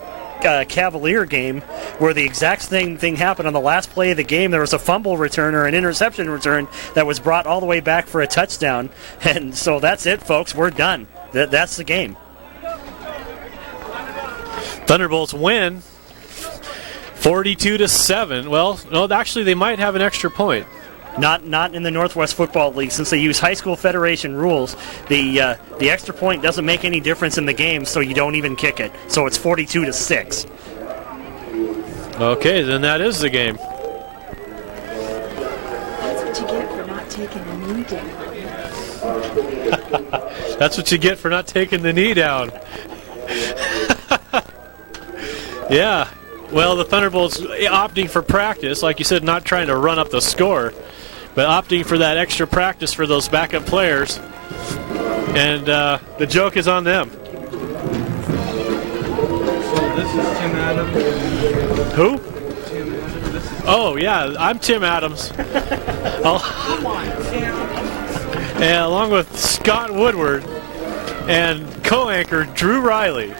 Cavalier game where the exact same thing happened on the last play of the game. There was a fumble return or an interception return that was brought all the way back for a touchdown. And so that's it, folks. We're done. That's the game. Thunderbolts win 42-7. Well, no, actually they might have an extra point. Not in the Northwest Football League. Since they use high school federation rules, the extra point doesn't make any difference in the game, so you don't even kick it. So it's 42-6. Okay, then that is the game. That's what you get for not taking the knee down. That's what you get for not taking the knee down. Yeah. Well, the Thunderbolts opting for practice, like you said, not trying to run up the score, but opting for that extra practice for those backup players. And the joke is on them. So this is Tim Adams. Who? Tim Adams. Oh, yeah, I'm Tim Adams. Come on, Tim. And along with Scott Woodward and co-anchor Drew Riley.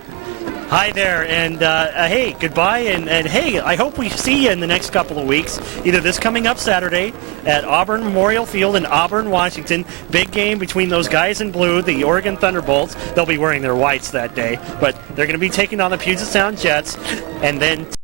Hi there, and hey, goodbye, and hey, I hope we see you in the next couple of weeks, either this coming up Saturday at Auburn Memorial Field in Auburn, Washington. Big game between those guys in blue, the Oregon Thunderbolts. They'll be wearing their whites that day, but they're going to be taking on the Puget Sound Jets, and then